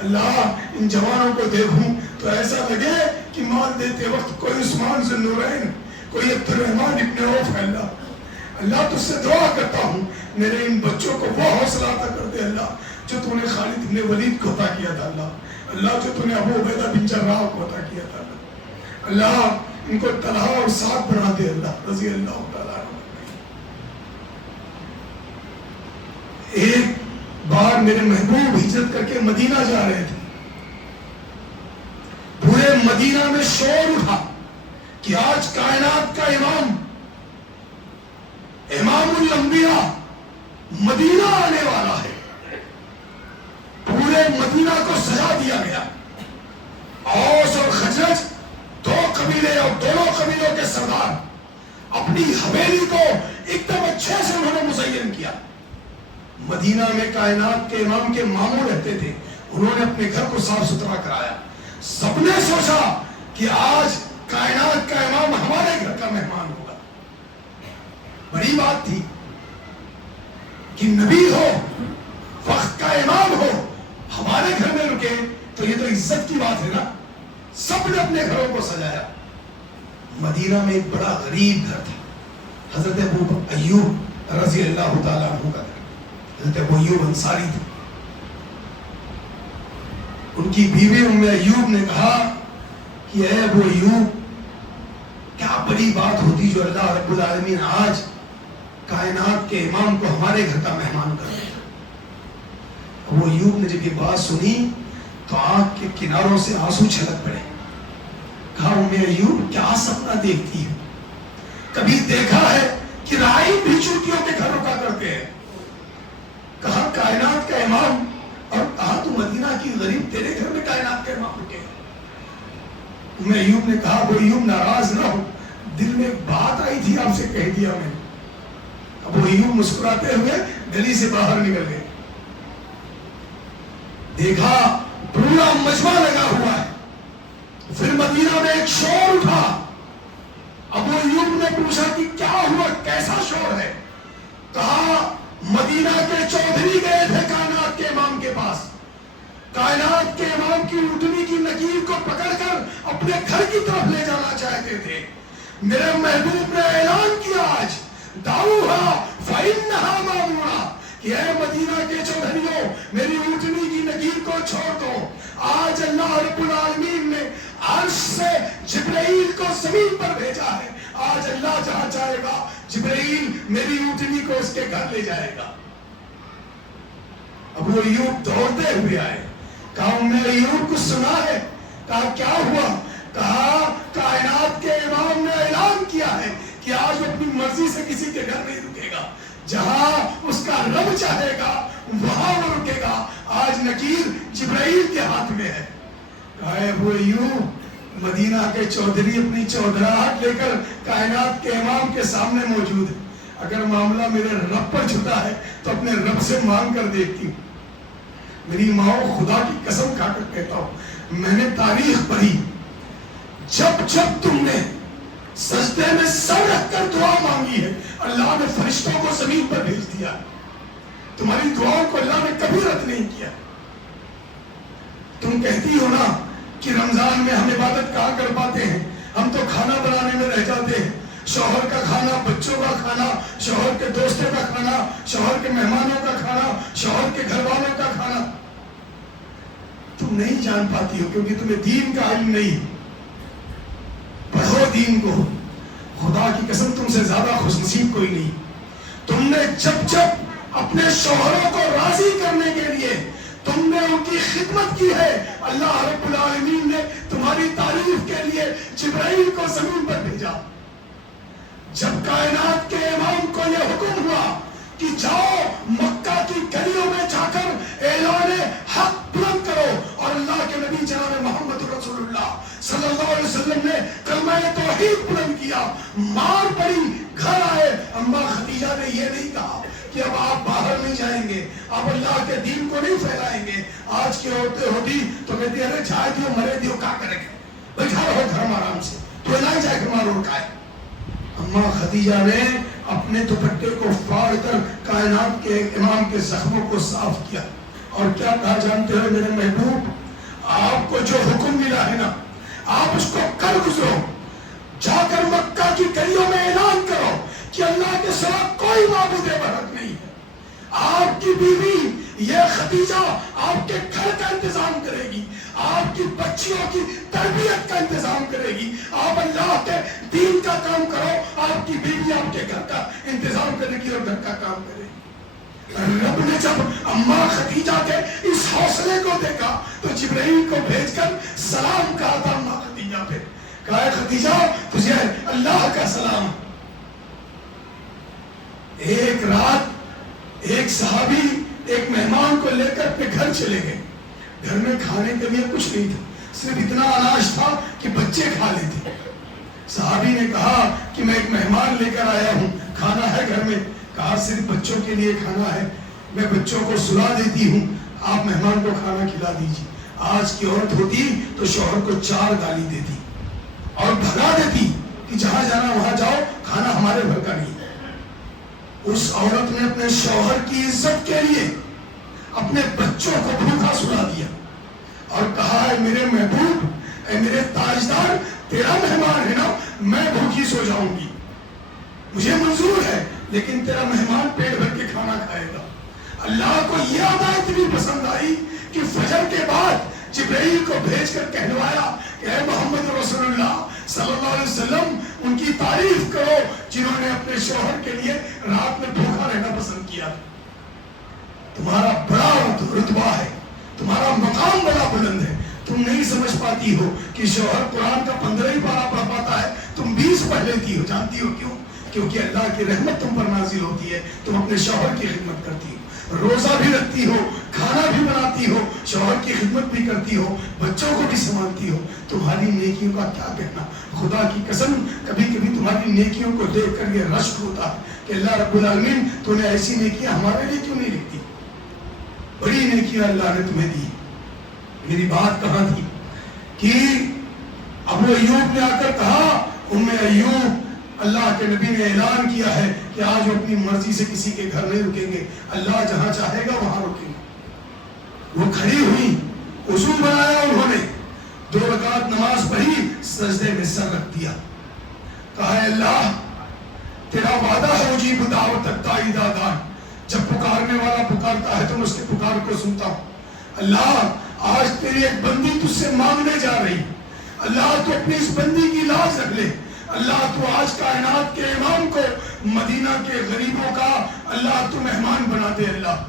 اللہ ان جوانوں کو دیکھوں تو ایسا لگے کہ مال دیتے وقت کوئی عثمان ذو النورین، کوئی عبد الرحمن ابن عوف ہے، اللہ تجھ سے دعا کرتا ہوں میرے ان بچوں کو وہ حوصلہ عطا کر دے، اللہ جو تو نے خالد ابن ولید کو عطا کیا تھا، اللہ جو تو نے ابو عبیدہ بن جراح کو عطا کیا تھا، اللہ ان کو طلحہ اور سعد بنا دے، اللہ رضی اللہ تعالیٰ عنہ۔ ایک بار میرے محبوب ہجرت کر کے مدینہ جا رہے تھے، پورے مدینہ میں شور اٹھا کہ آج کائنات کا امام الانبیاء مدینہ آنے والا ہے۔ پورے مدینہ کو سجا دیا گیا، اوس اور خزرج دو قبیلے اور دونوں قبیلوں کے سردار اپنی حویلی کو ایک دم اچھے سے انہوں نے مزین کیا۔ مدینہ میں کائنات کے امام کے ماموں رہتے تھے، انہوں نے اپنے گھر کو صاف ستھرا کرایا۔ سب نے سوچا کہ آج کائنات کا امام ہمارے گھر کا مہمان ہوگا۔ بڑی بات تھی کہ نبی ہو، وقت کا امام ہو، ہمارے گھر میں رکے تو یہ تو عزت کی بات ہے نا۔ سب نے اپنے گھروں کو سجایا۔ مدینہ میں ایک بڑا غریب گھر تھا، حضرت ابو ایوب رضی اللہ تعالیٰ عنہ کا گھر۔ حضرت ابو ایوب انصاری تھے۔ ان کی بیوی ام ایوب نے کہا کہ اے ابو ایوب، کیا بڑی بات ہوتی جو اللہ رب العالمین آج کائنات کے امام کو ہمارے گھر کا مہمان کر دیا۔ ابو ایوب نے جب یہ بات سنی تو آنکھ کے کناروں سے آنسو چھلک پڑے۔ کہا ام ایوب، کیا سپنا دیکھتی ہے؟ کبھی دیکھا ہے کہ رائی بھی چوٹیوں کے گھر رکا کرتے ہیں؟ کہا کائنات کا امام، اور کہا تو مدینہ کی غریب، تیرے گھر میں کائنات کا امام رکے گا۔ ام ایوب نے کہا ابو ایوب ناراض نہ ہو، دل میں بات آئی تھی آپ سے کہہ دیا میں نے۔ ابو ایوب مسکراتے ہوئے گلی سے باہر نکل گئے۔ دیکھا پورا مجمع لگا ہوا ہے، پھر مدینہ میں ایک شور اٹھا ابو ایوب نے پوچھا کہ کیا ہوا، کیسا شور ہے؟ کہا مدینہ کے چودھری گئے تھے کائنات کے امام کے پاس، کائنات کے امام کی اونٹنی کی نکیر کو پکڑ کر اپنے گھر کی طرف لے جانا چاہتے تھے۔ میرے محبوب نے اعلان کیا آج دعوها فإنها مأمورة کہ اے مدینہ کے چودھریوں میری اونٹنی کی نکیر کو چھوڑ دو۔ آج اللہ رب العالمین نے عرش سے جبرائیل کو زمین پر بھیجا ہے، آج اللہ جہاں چاہے گا جبرائیل میری اونٹنی کو اس کے گھر لے جائے گا۔ ابو ایوب دوڑتے ہوئے آئے، کہا ام ایوب کو سنا ہے؟ کہا کیا ہوا؟ کہا کائنات کے امام نے اعلان کیا ہے کہ آج وہ اپنی مرضی سے کسی کے گھر نہیں رکے گا، جہاں اس کا رب چاہے گا وہاں وہ رکے گا۔ آج نکیر جبرائیل کے ہاتھ میں ہے۔ کہا ابو ایوب مدینہ کے چودھری اپنی چودراہٹ لے کر کائنات کے امام کے سامنے موجود ہے، اگر معاملہ میرے رب پر چھٹا ہے تو اپنے رب سے مانگ کر دیکھتی ہوں۔ میری ماں خدا کی قسم کھا کر کہتا ہوں، میں نے تاریخ پڑھی، جب جب تم نے سجدے میں سر رکھ کر دعا مانگی ہے اللہ نے فرشتوں کو زمین پر بھیج دیا، تمہاری دعاؤں کو اللہ نے کبھی رد نہیں کیا۔ تم کہتی ہو نا کہ رمضان میں ہم عبادت کہاں کر پاتے ہیں، ہم تو کھانا بنانے میں رہ جاتے ہیں، شوہر کا کھانا، بچوں کا کھانا، شوہر کے دوستوں کا کھانا، شوہر کے مہمانوں کا کھانا، شوہر کے گھر والوں کا کھانا۔ تم نہیں جان پاتی ہو کیونکہ تمہیں دین کا علم نہیں۔ پڑھو دین کو، خدا کی قسم تم سے زیادہ خوش نصیب کوئی نہیں۔ تم نے جب جب اپنے شوہروں کو راضی کرنے کے لیے تم نے ان کی خدمت کی ہے، اللہ رب العالمین نے تمہاری تعریف کے لیے جبرائیل کو زمین پر بھیجا۔ جب کائنات کے امام کو یہ حکم ہوا کہ جاؤ مکہ کی گلیوں میں جا کر اعلان حق بلند کرو، اور اللہ کے نبی جناب محمد رسول اللہ صلی اللہ علیہ وسلم نے کلمہ توحید بلند کیا، مار پڑی، گھر آئے، اماں خدیجہ نے یہ نہیں کہا کہ اب آپ باہر نہیں جائیں گے، آپ اللہ کے دین کو نہیں پھیلائیں گے۔ آج کی عورتیں ہوتی تو کہتی ارے جائے دیو مرے دیو کا کرے گے، بیٹھا رہو گھر میں آرام سے، تو نہ جائے گھر میں روکا ہے۔ اماں خدیجہ نے اپنے دوپٹے کو پھاڑ کر کائنات کے امام کے زخموں کو صاف کیا، اور کیا کہا جانتے ہو میرے محبوب، آپ کو جو حکم ملا ہے نا آپ اس کو کر گزرو، جا کر مکہ کی گلیوں میں اعلان کرو کہ اللہ کے سوا کوئی معبود برحق نہیں ہے۔ آپ کی بیوی یہ خدیجہ آپ کے گھر کا انتظام کرے گی، آپ کی بچیوں کی تربیت کا انتظام کرے گی، آپ اللہ کے دین کا کام کرو، آپ کی بیوی آپ کے گھر کا انتظام کرے گی اور گھر کا کام کرے گی۔ رب نے جب اماں خدیجہ کے اس حوصلے کو دیکھا تو جبرائیل کو بھیج کر سلام کہا تھا اماں خدیجہ پہ، کہا ہے خدیجہ تجھے اللہ کا سلام۔ ایک رات ایک صحابی ایک مہمان کو لے کر اپنے گھر چلے گئے، گھر میں کھانے کے لیے کچھ نہیں تھا، صرف اتنا اناج تھا کہ بچے کھا لیتے۔ صحابی نے کہا کہ میں ایک مہمان لے کر آیا ہوں، کھانا ہے گھر میں؟ کہا صرف بچوں کے لیے کھانا ہے، میں بچوں کو سلا دیتی ہوں، آپ مہمان کو کھانا کھلا دیجیے۔ آج کی عورت ہوتی تو شوہر کو 4 گالی دیتی اور بھگا دیتی کہ جہاں جانا وہاں جاؤ، کھانا ہمارے گھر کا نہیں۔ اس عورت نے اپنے شوہر کی عزت کے لیے اپنے بچوں کو بھوکا سلا دیا اور کہا ہے میرے محبوب، اے میرے تاجدار، تیرا مہمان ہے نا، میں بھوکی سو جاؤں گی، مجھے منظور ہے، لیکن تیرا مہمان پیٹ بھر کے کھانا کھائے گا۔ اللہ کو یہ عادت اتنی پسند آئی کہ فجر کے بعد جبرائیل کو بھیج کر کہلوایا کہ اے محمد رسول اللہ صلی اللہ علیہ وسلم ان کی تعریف کرو جنہوں نے اپنے شوہر کے لیے رات میں بھوکا رہنا پسند کیا۔ تمہارا بڑا رتبہ ہے، تمہارا مقام بڑا بلند ہے، تم نہیں سمجھ پاتی ہو کہ شوہر قرآن کا 15 ہی پارہ پڑھ پاتا ہے، تم 20 پڑھ لیتی ہو۔ جانتی ہو کیوں؟ کیونکہ اللہ کی رحمت تم پر نازل ہوتی ہے، تم اپنے شوہر کی خدمت کرتی ہو، روزہ بھی رکھتی ہو، کھانا بھی بناتی ہو، شوہر کی خدمت بھی کرتی ہو، بچوں کو بھی سنبھالتی ہو، تمہاری نیکیوں کا کیا کہنا۔ خدا کی قسم کبھی کبھی تمہاری نیکیوں کو دیکھ کر یہ رشک ہوتا ہے کہ اللہ رب العالمین تو نے ایسی نیکیاں ہمارے لیے کیوں نہیں لکھتی۔ بڑی نیکیاں اللہ نے تمہیں دی۔ میری بات کہاں تھی کہ ابو ایوب نے آ کر کہا ایوب اللہ کے نبی نے اعلان کیا ہے کہ آج وہ اپنی مرضی سے کسی کے گھر نہیں رکیں گے، اللہ جہاں چاہے گا وہاں رکیں گے۔ وہ کھڑی ہوئی، وضو بنایا، انہوں نے 2 رکعت نماز پڑھی، سجدے میں سر رکھ دیا، کہا ہے اللہ تیرا وعدہ ہے اجیب دعوت الداعی اذا دعان، جب پکارنے والا پکارتا ہے تو میں اس کے پکار کو سنتا ہوں۔ اللہ آج تیری ایک بندی تجھ سے مانگنے جا رہی، اللہ تو اپنی اس بندی کی لاج رکھ لے، اللہ تو آج کائنات کے امام کو مدینہ کے غریبوں کا اللہ تو مہمان بنا دے، اللہ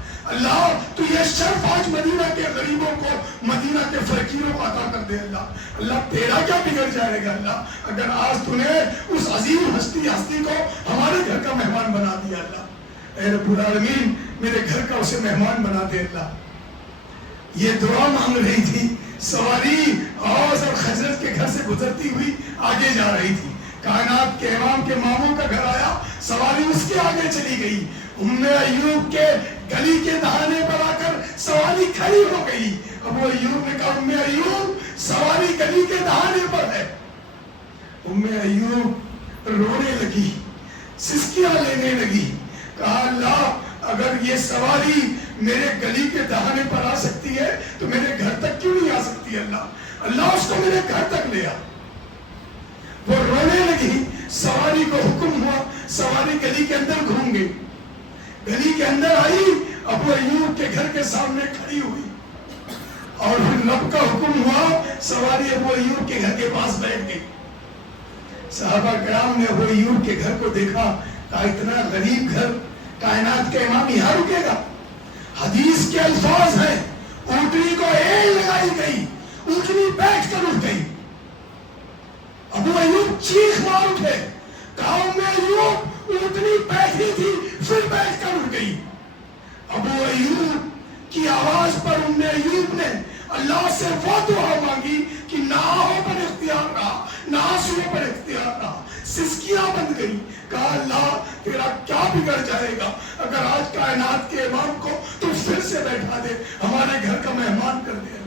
تو یہ شرف آج مدینہ کے غریبوں کو، مدینہ کے فقیروں کو عطا کر دے، اللہ تیرا کیا بگڑ جائے گا اللہ اگر آج تو نے اس عظیم ہستی کو ہمارے گھر کا مہمان بنا دیا، اللہ اے رب العالمین میرے گھر کا اسے مہمان بنا دے۔ اللہ یہ دعا مانگ رہی تھی، سواری اوس اور خزرج کے گھر سے گزرتی ہوئی آگے جا رہی تھی، کائنات کے امام کے ماموں کا گھر آیا، سواری اس کے آگے چلی گئی، ایوب کے گلی کے دہانے پر آ کر سواری کھڑی ہو گئی۔ ابو ایوب نے کہا ایوب سواری گلی کے دہانے پر ہے۔ ایوب رونے لگی، سسکیاں لینے لگی، کہا اللہ اگر یہ سواری میرے گلی کے دہانے پر آ سکتی ہے تو میرے گھر تک کیوں نہیں آ سکتی؟ اللہ اس کو میرے گھر تک لے آ۔ وہ رونے لگی، سواری کو حکم ہوا سواری گلی کے اندر گھوم گئی، گلی کے اندر آئی، ابو ایوب کے گھر کے سامنے کھڑی ہوئی، اور پھر رب کا حکم ہوا سواری ابو ایوب کے گھر کے پاس بیٹھ گئی۔ صحابہ کرام نے ابو ایوب کے گھر کو دیکھا، کہا اتنا غریب گھر، کائنات کے امام یہاں رکے گا؟ حدیث کے الفاظ ہیں اونٹنی کو ایل لگائی گئی، اونٹنی بیٹھ کر اٹھ گئی۔ ابو ایوب چیخ مار اٹھے، کہا ایوب اونٹنی بیٹھی تھی پھر بیٹھ کر اٹھ گئی۔ ابو ایوب کی آواز پر ایوب نے اللہ سے وہ دعا مانگی کہ نہ آہوں پر اختیار رہا، نہ آنسوؤں پر اختیار رہا، سسکیاں بند گئی، کہا اللہ تیرا کیا بگڑ جائے گا اگر آج کائنات کے امام کو تو پھر سے بیٹھا دے، ہمارے گھر کا مہمان کر دے۔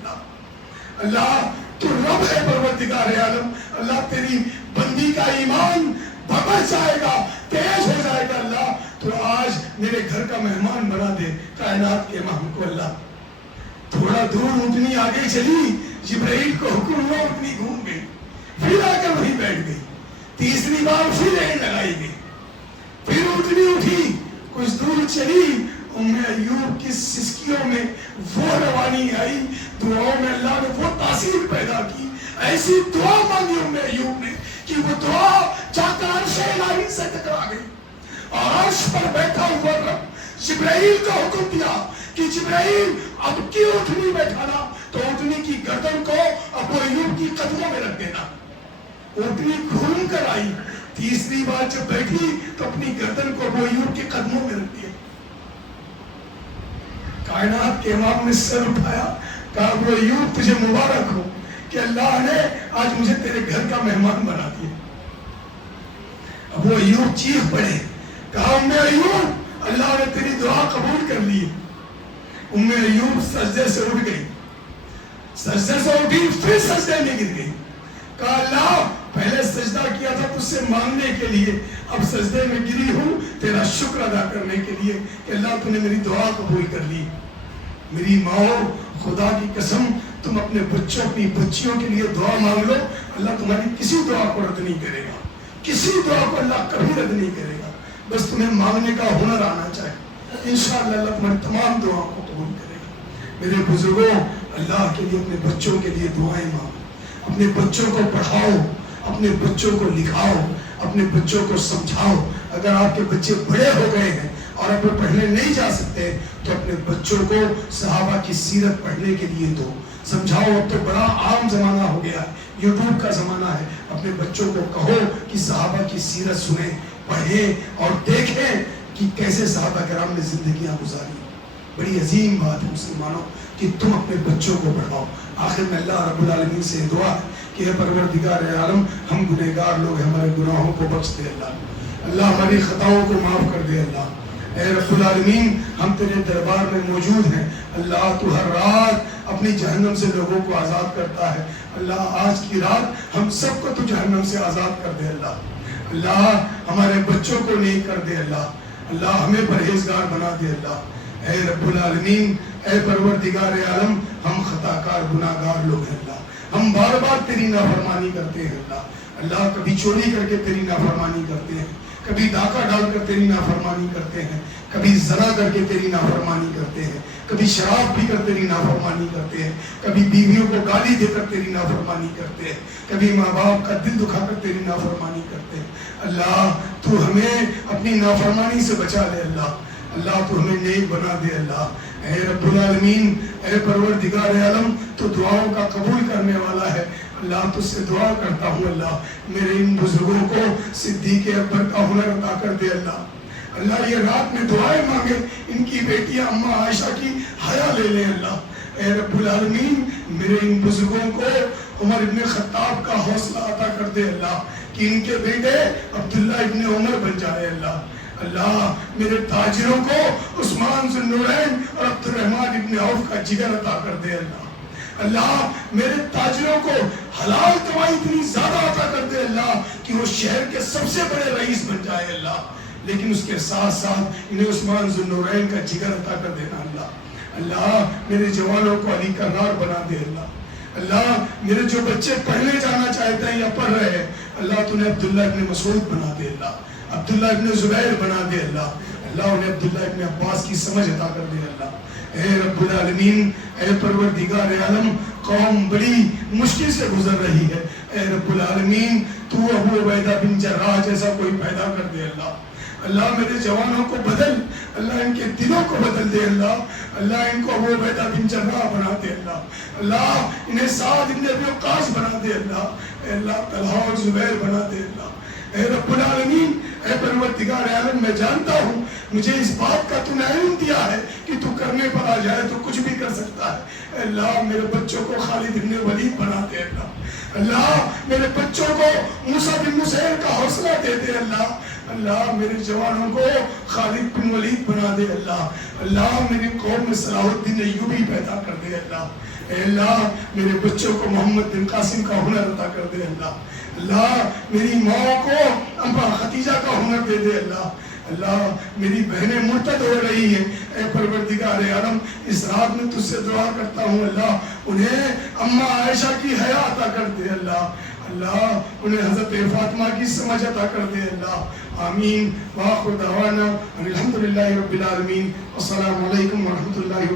اللہ تو رب ہے پروردگار عالم، اللہ تیری بندی کا ایمان بڑھ جائے گا، تیز ہو جائے گا، اللہ تو آج میرے گھر کا مہمان بنا دے کائنات کے امام کو۔ اللہ تھوڑا دور اونٹنی آگے چلی، جبرائیل کو حکم ہوا، اونٹنی گھوم گئی، پھر آ کر وہیں بیٹھ گئی، تیسری بار پھر ایڑ لگائی گئی، پھر اونٹنی اٹھی، کچھ دور چلی، ایوب کی سسکیوں میں وہ روانی آئی، دعاؤں میں اللہ نے وہ تاثیر پیدا کی، ایسی دعا مانگی ایوب نے کہ وہ دعا جا کر عرش الہی سے ٹکرا گئی، اور عرش پر بیٹھا ہوا رب جبرائیل کو حکم دیا کہ جبرائیل اب کی اونٹنی بیٹھانا، تو اونٹنی کی گردن کو ابو ایوب کی قدموں میں رکھ دینا۔ اونٹنی گھوم کر آئی، تیسری بار جب بیٹھی تو اپنی گردن کو ابو ایوب کے قدموں میں رکھ دیا۔ کائنات کے امام نے سر اٹھایا، کہا ابو ایوب تجھے مبارک ہو کہ اللہ نے آج مجھے تیرے گھر کا مہمان بنا دیا۔ ابو ایوب چیخ پڑے، کہا ایوب اللہ نے تیری دعا قبول کر لی۔ ایوب سجدے سے اٹھ گئی، سجدے سے اٹھی پھر سجدے میں گر گئی، کہا اللہ پہلے سجدہ کیا تھا تجھ سے مانگنے کے لیے، اب سجدے میں گری ہوں تیرا شکر ادا کرنے کے لیے کہ اللہ تو نے میری دعا قبول کر لی۔ میری ماں خدا کی قسم تم اپنے بچوں اپنی بچیوں کے لیے دعا مانگ لو، اللہ تمہاری کسی دعا کو رد نہیں کرے گا، کسی دعا کو اللہ کبھی رد نہیں کرے گا، بس تمہیں مانگنے کا ہنر آنا چاہیے، انشاءاللہ اللہ تمہاری تمام دعاؤں کو قبول کرے گا۔ میرے بزرگوں اللہ کے لیے اپنے بچوں کے لیے دعائیں مانگو، اپنے بچوں کو پڑھاؤ، اپنے بچوں کو لکھاؤ، اپنے بچوں کو سمجھاؤ۔ اگر آپ کے بچے بڑے ہو گئے ہیں اور اب وہ پڑھنے نہیں جا سکتے تو اپنے بچوں کو صحابہ کی سیرت پڑھنے کے لیے دو، سمجھاؤ۔ اب تو بڑا عام زمانہ ہو گیا ہے، یوٹیوب کا زمانہ ہے، اپنے بچوں کو کہو کہ صحابہ کی سیرت سنیں، پڑھیں اور دیکھیں کہ کیسے صحابہ کرام نے زندگیاں گزاری۔ بڑی عظیم بات ہے مسلمانوں کہ تم اپنے بچوں کو پڑھاؤ۔ آخر میں اللہ رب العالمین سے دعا ہے کہ اے پروردگار عالم ہم گنہگار لوگ ہیں، ہمارے گناہوں کو بخش دے اللہ ہماری خطاؤں کو معاف کر دے اللہ۔ اے رب العالمین ہم تیرے دربار میں موجود ہیں اللہ، تو ہر رات اپنی جہنم سے لوگوں کو آزاد کرتا ہے. اللہ آج کی رات ہم سب کو تو جہنم سے آزاد کر دے اللہ. اللہ ہمارے بچوں کو نیک کر دے اللہ. اللہ ہمیں پرہیزگار بنا دے اللہ. اے رب العالمین، اے پروردگار عالم، ہم خطا کار گناہ گار لوگ ہیں اللہ. ہم بار بار تیری نافرمانی کرتے ہیں اللہ. اللہ کبھی چوری کر کے تیری نافرمانی کرتے ہیں، کبھی ڈاکہ ڈال کر تیری نافرمانی کرتے ہیں، کبھی زنا کر کے تیری نافرمانی کرتے ہیں، کبھی شراب پی کر تیری نافرمانی کرتے ہیں، کبھی بیویوں کو گالی دے کر تیری نافرمانی کرتے ہیں، کبھی ماں باپ کا دل دکھا کر تیری نافرمانی کرتے ہیں. اللہ تو ہمیں اپنی نافرمانی سے بچا لے اللہ. اللہ تو ہمیں نیک بنا دے اللہ. اے رب العالمین، اے پروردگار عالم، تو دعاؤں کا قبول کرنے والا ہے. اللہ تجھ سے دعا کرتا ہوں اللہ، میرے ان بزرگوں کو صدیق اکبر کا ہنر عطا کر دے اللہ. اللہ یہ رات میں دعائیں مانگے، ان کی بیٹیاں اماں عائشہ کی حیا لے لیں اللہ. اے رب العالمین، میرے ان بزرگوں کو عمر ابن خطاب کا حوصلہ عطا کر دے اللہ، کہ ان کے بیٹے عبداللہ ابن عمر بن جائے اللہ. اللہ میرے تاجروں کو عثمان ذو النورین اور عبد الرحمن ابن عوف کا جگر عطا کر دے اللہ. اللہ میرے تاجروں کو حلال کمائی اتنی زیادہ عطا کر دے اللہ کہ وہ شہر کے سب سے بڑے رئیس بن جائے اللہ. لیکن اس کے ساتھ ساتھ انہیں عثمان ذو النورین کا جگر عطا کر دینا اللہ. اللہ میرے جوانوں کو علی کرار بنا دے اللہ. اللہ میرے جو بچے پڑھنے جانا چاہتے ہیں یا پڑھ رہے ہیں، اللہ تو انہیں عبداللہ ابن مسعود بنا دے اللہ، عبداللہ ابن زبیر بنا دے اللہ. اللہ انہیں عبداللہ ابن عباس کی سمجھ عطا کر دے اللہ. اے رب العالمین، اے پروردگار عالم، قوم بڑی مشکل سے گزر رہی ہے. اے رب العالمین، تو ابو عبیدہ بن جراح جیسا کوئی پیدا کر دے اللہ. اللہ میرے جوانوں کو بدل، اللہ ان کے دلوں کو بدل دے اللہ. اللہ ان کو ابو عبیدہ بن جراح بنا دے اللہ. اللہ انہیں سعد ابن ابی وقاص بنا دے اللہ. اے اللہ طلحہ اور زبیر بنا دے اللہ. اے رب العالمین، اے پروردگار عالم، میں جانتا ہوں مجھے اس بات کا تو نے علم دیا ہے کہ تو کرنے پر آ جائے تو کچھ بھی کر سکتا ہے. اے اللہ میرے بچوں کو خالد بن ولید بنا دے اللہ. اللہ میرے بچوں کو موسیٰ بن نصیر کا حوصلہ دے دے اللہ. اللہ میرے جوانوں کو خالد بن ولید بنا دے اللہ. اللہ میری قوم میں صلاح الدین ایوبی پیدا کر دے اللہ. اے اللہ میرے بچوں کو محمد بن قاسم کا ہنر عطا کر دے اللہ. اللہ میری ماں کو اماں ختیجہ کا ہنر دے دے اللہ. اللہ میری بہنیں مرتد ہو رہی ہیں، اے پروردگار عالم اس رات میں تجھ سے دعا کرتا ہوں اللہ انہیں اماں عائشہ کی حیا عطا کر دے اللہ. اللہ انہیں حضرت فاطمہ کی سمجھ عطا کر دے اللہ. آمین. وآخر دعوانا الحمدللہ رب العالمین. السلام علیکم ورحمۃ اللہ وبرکاتہ.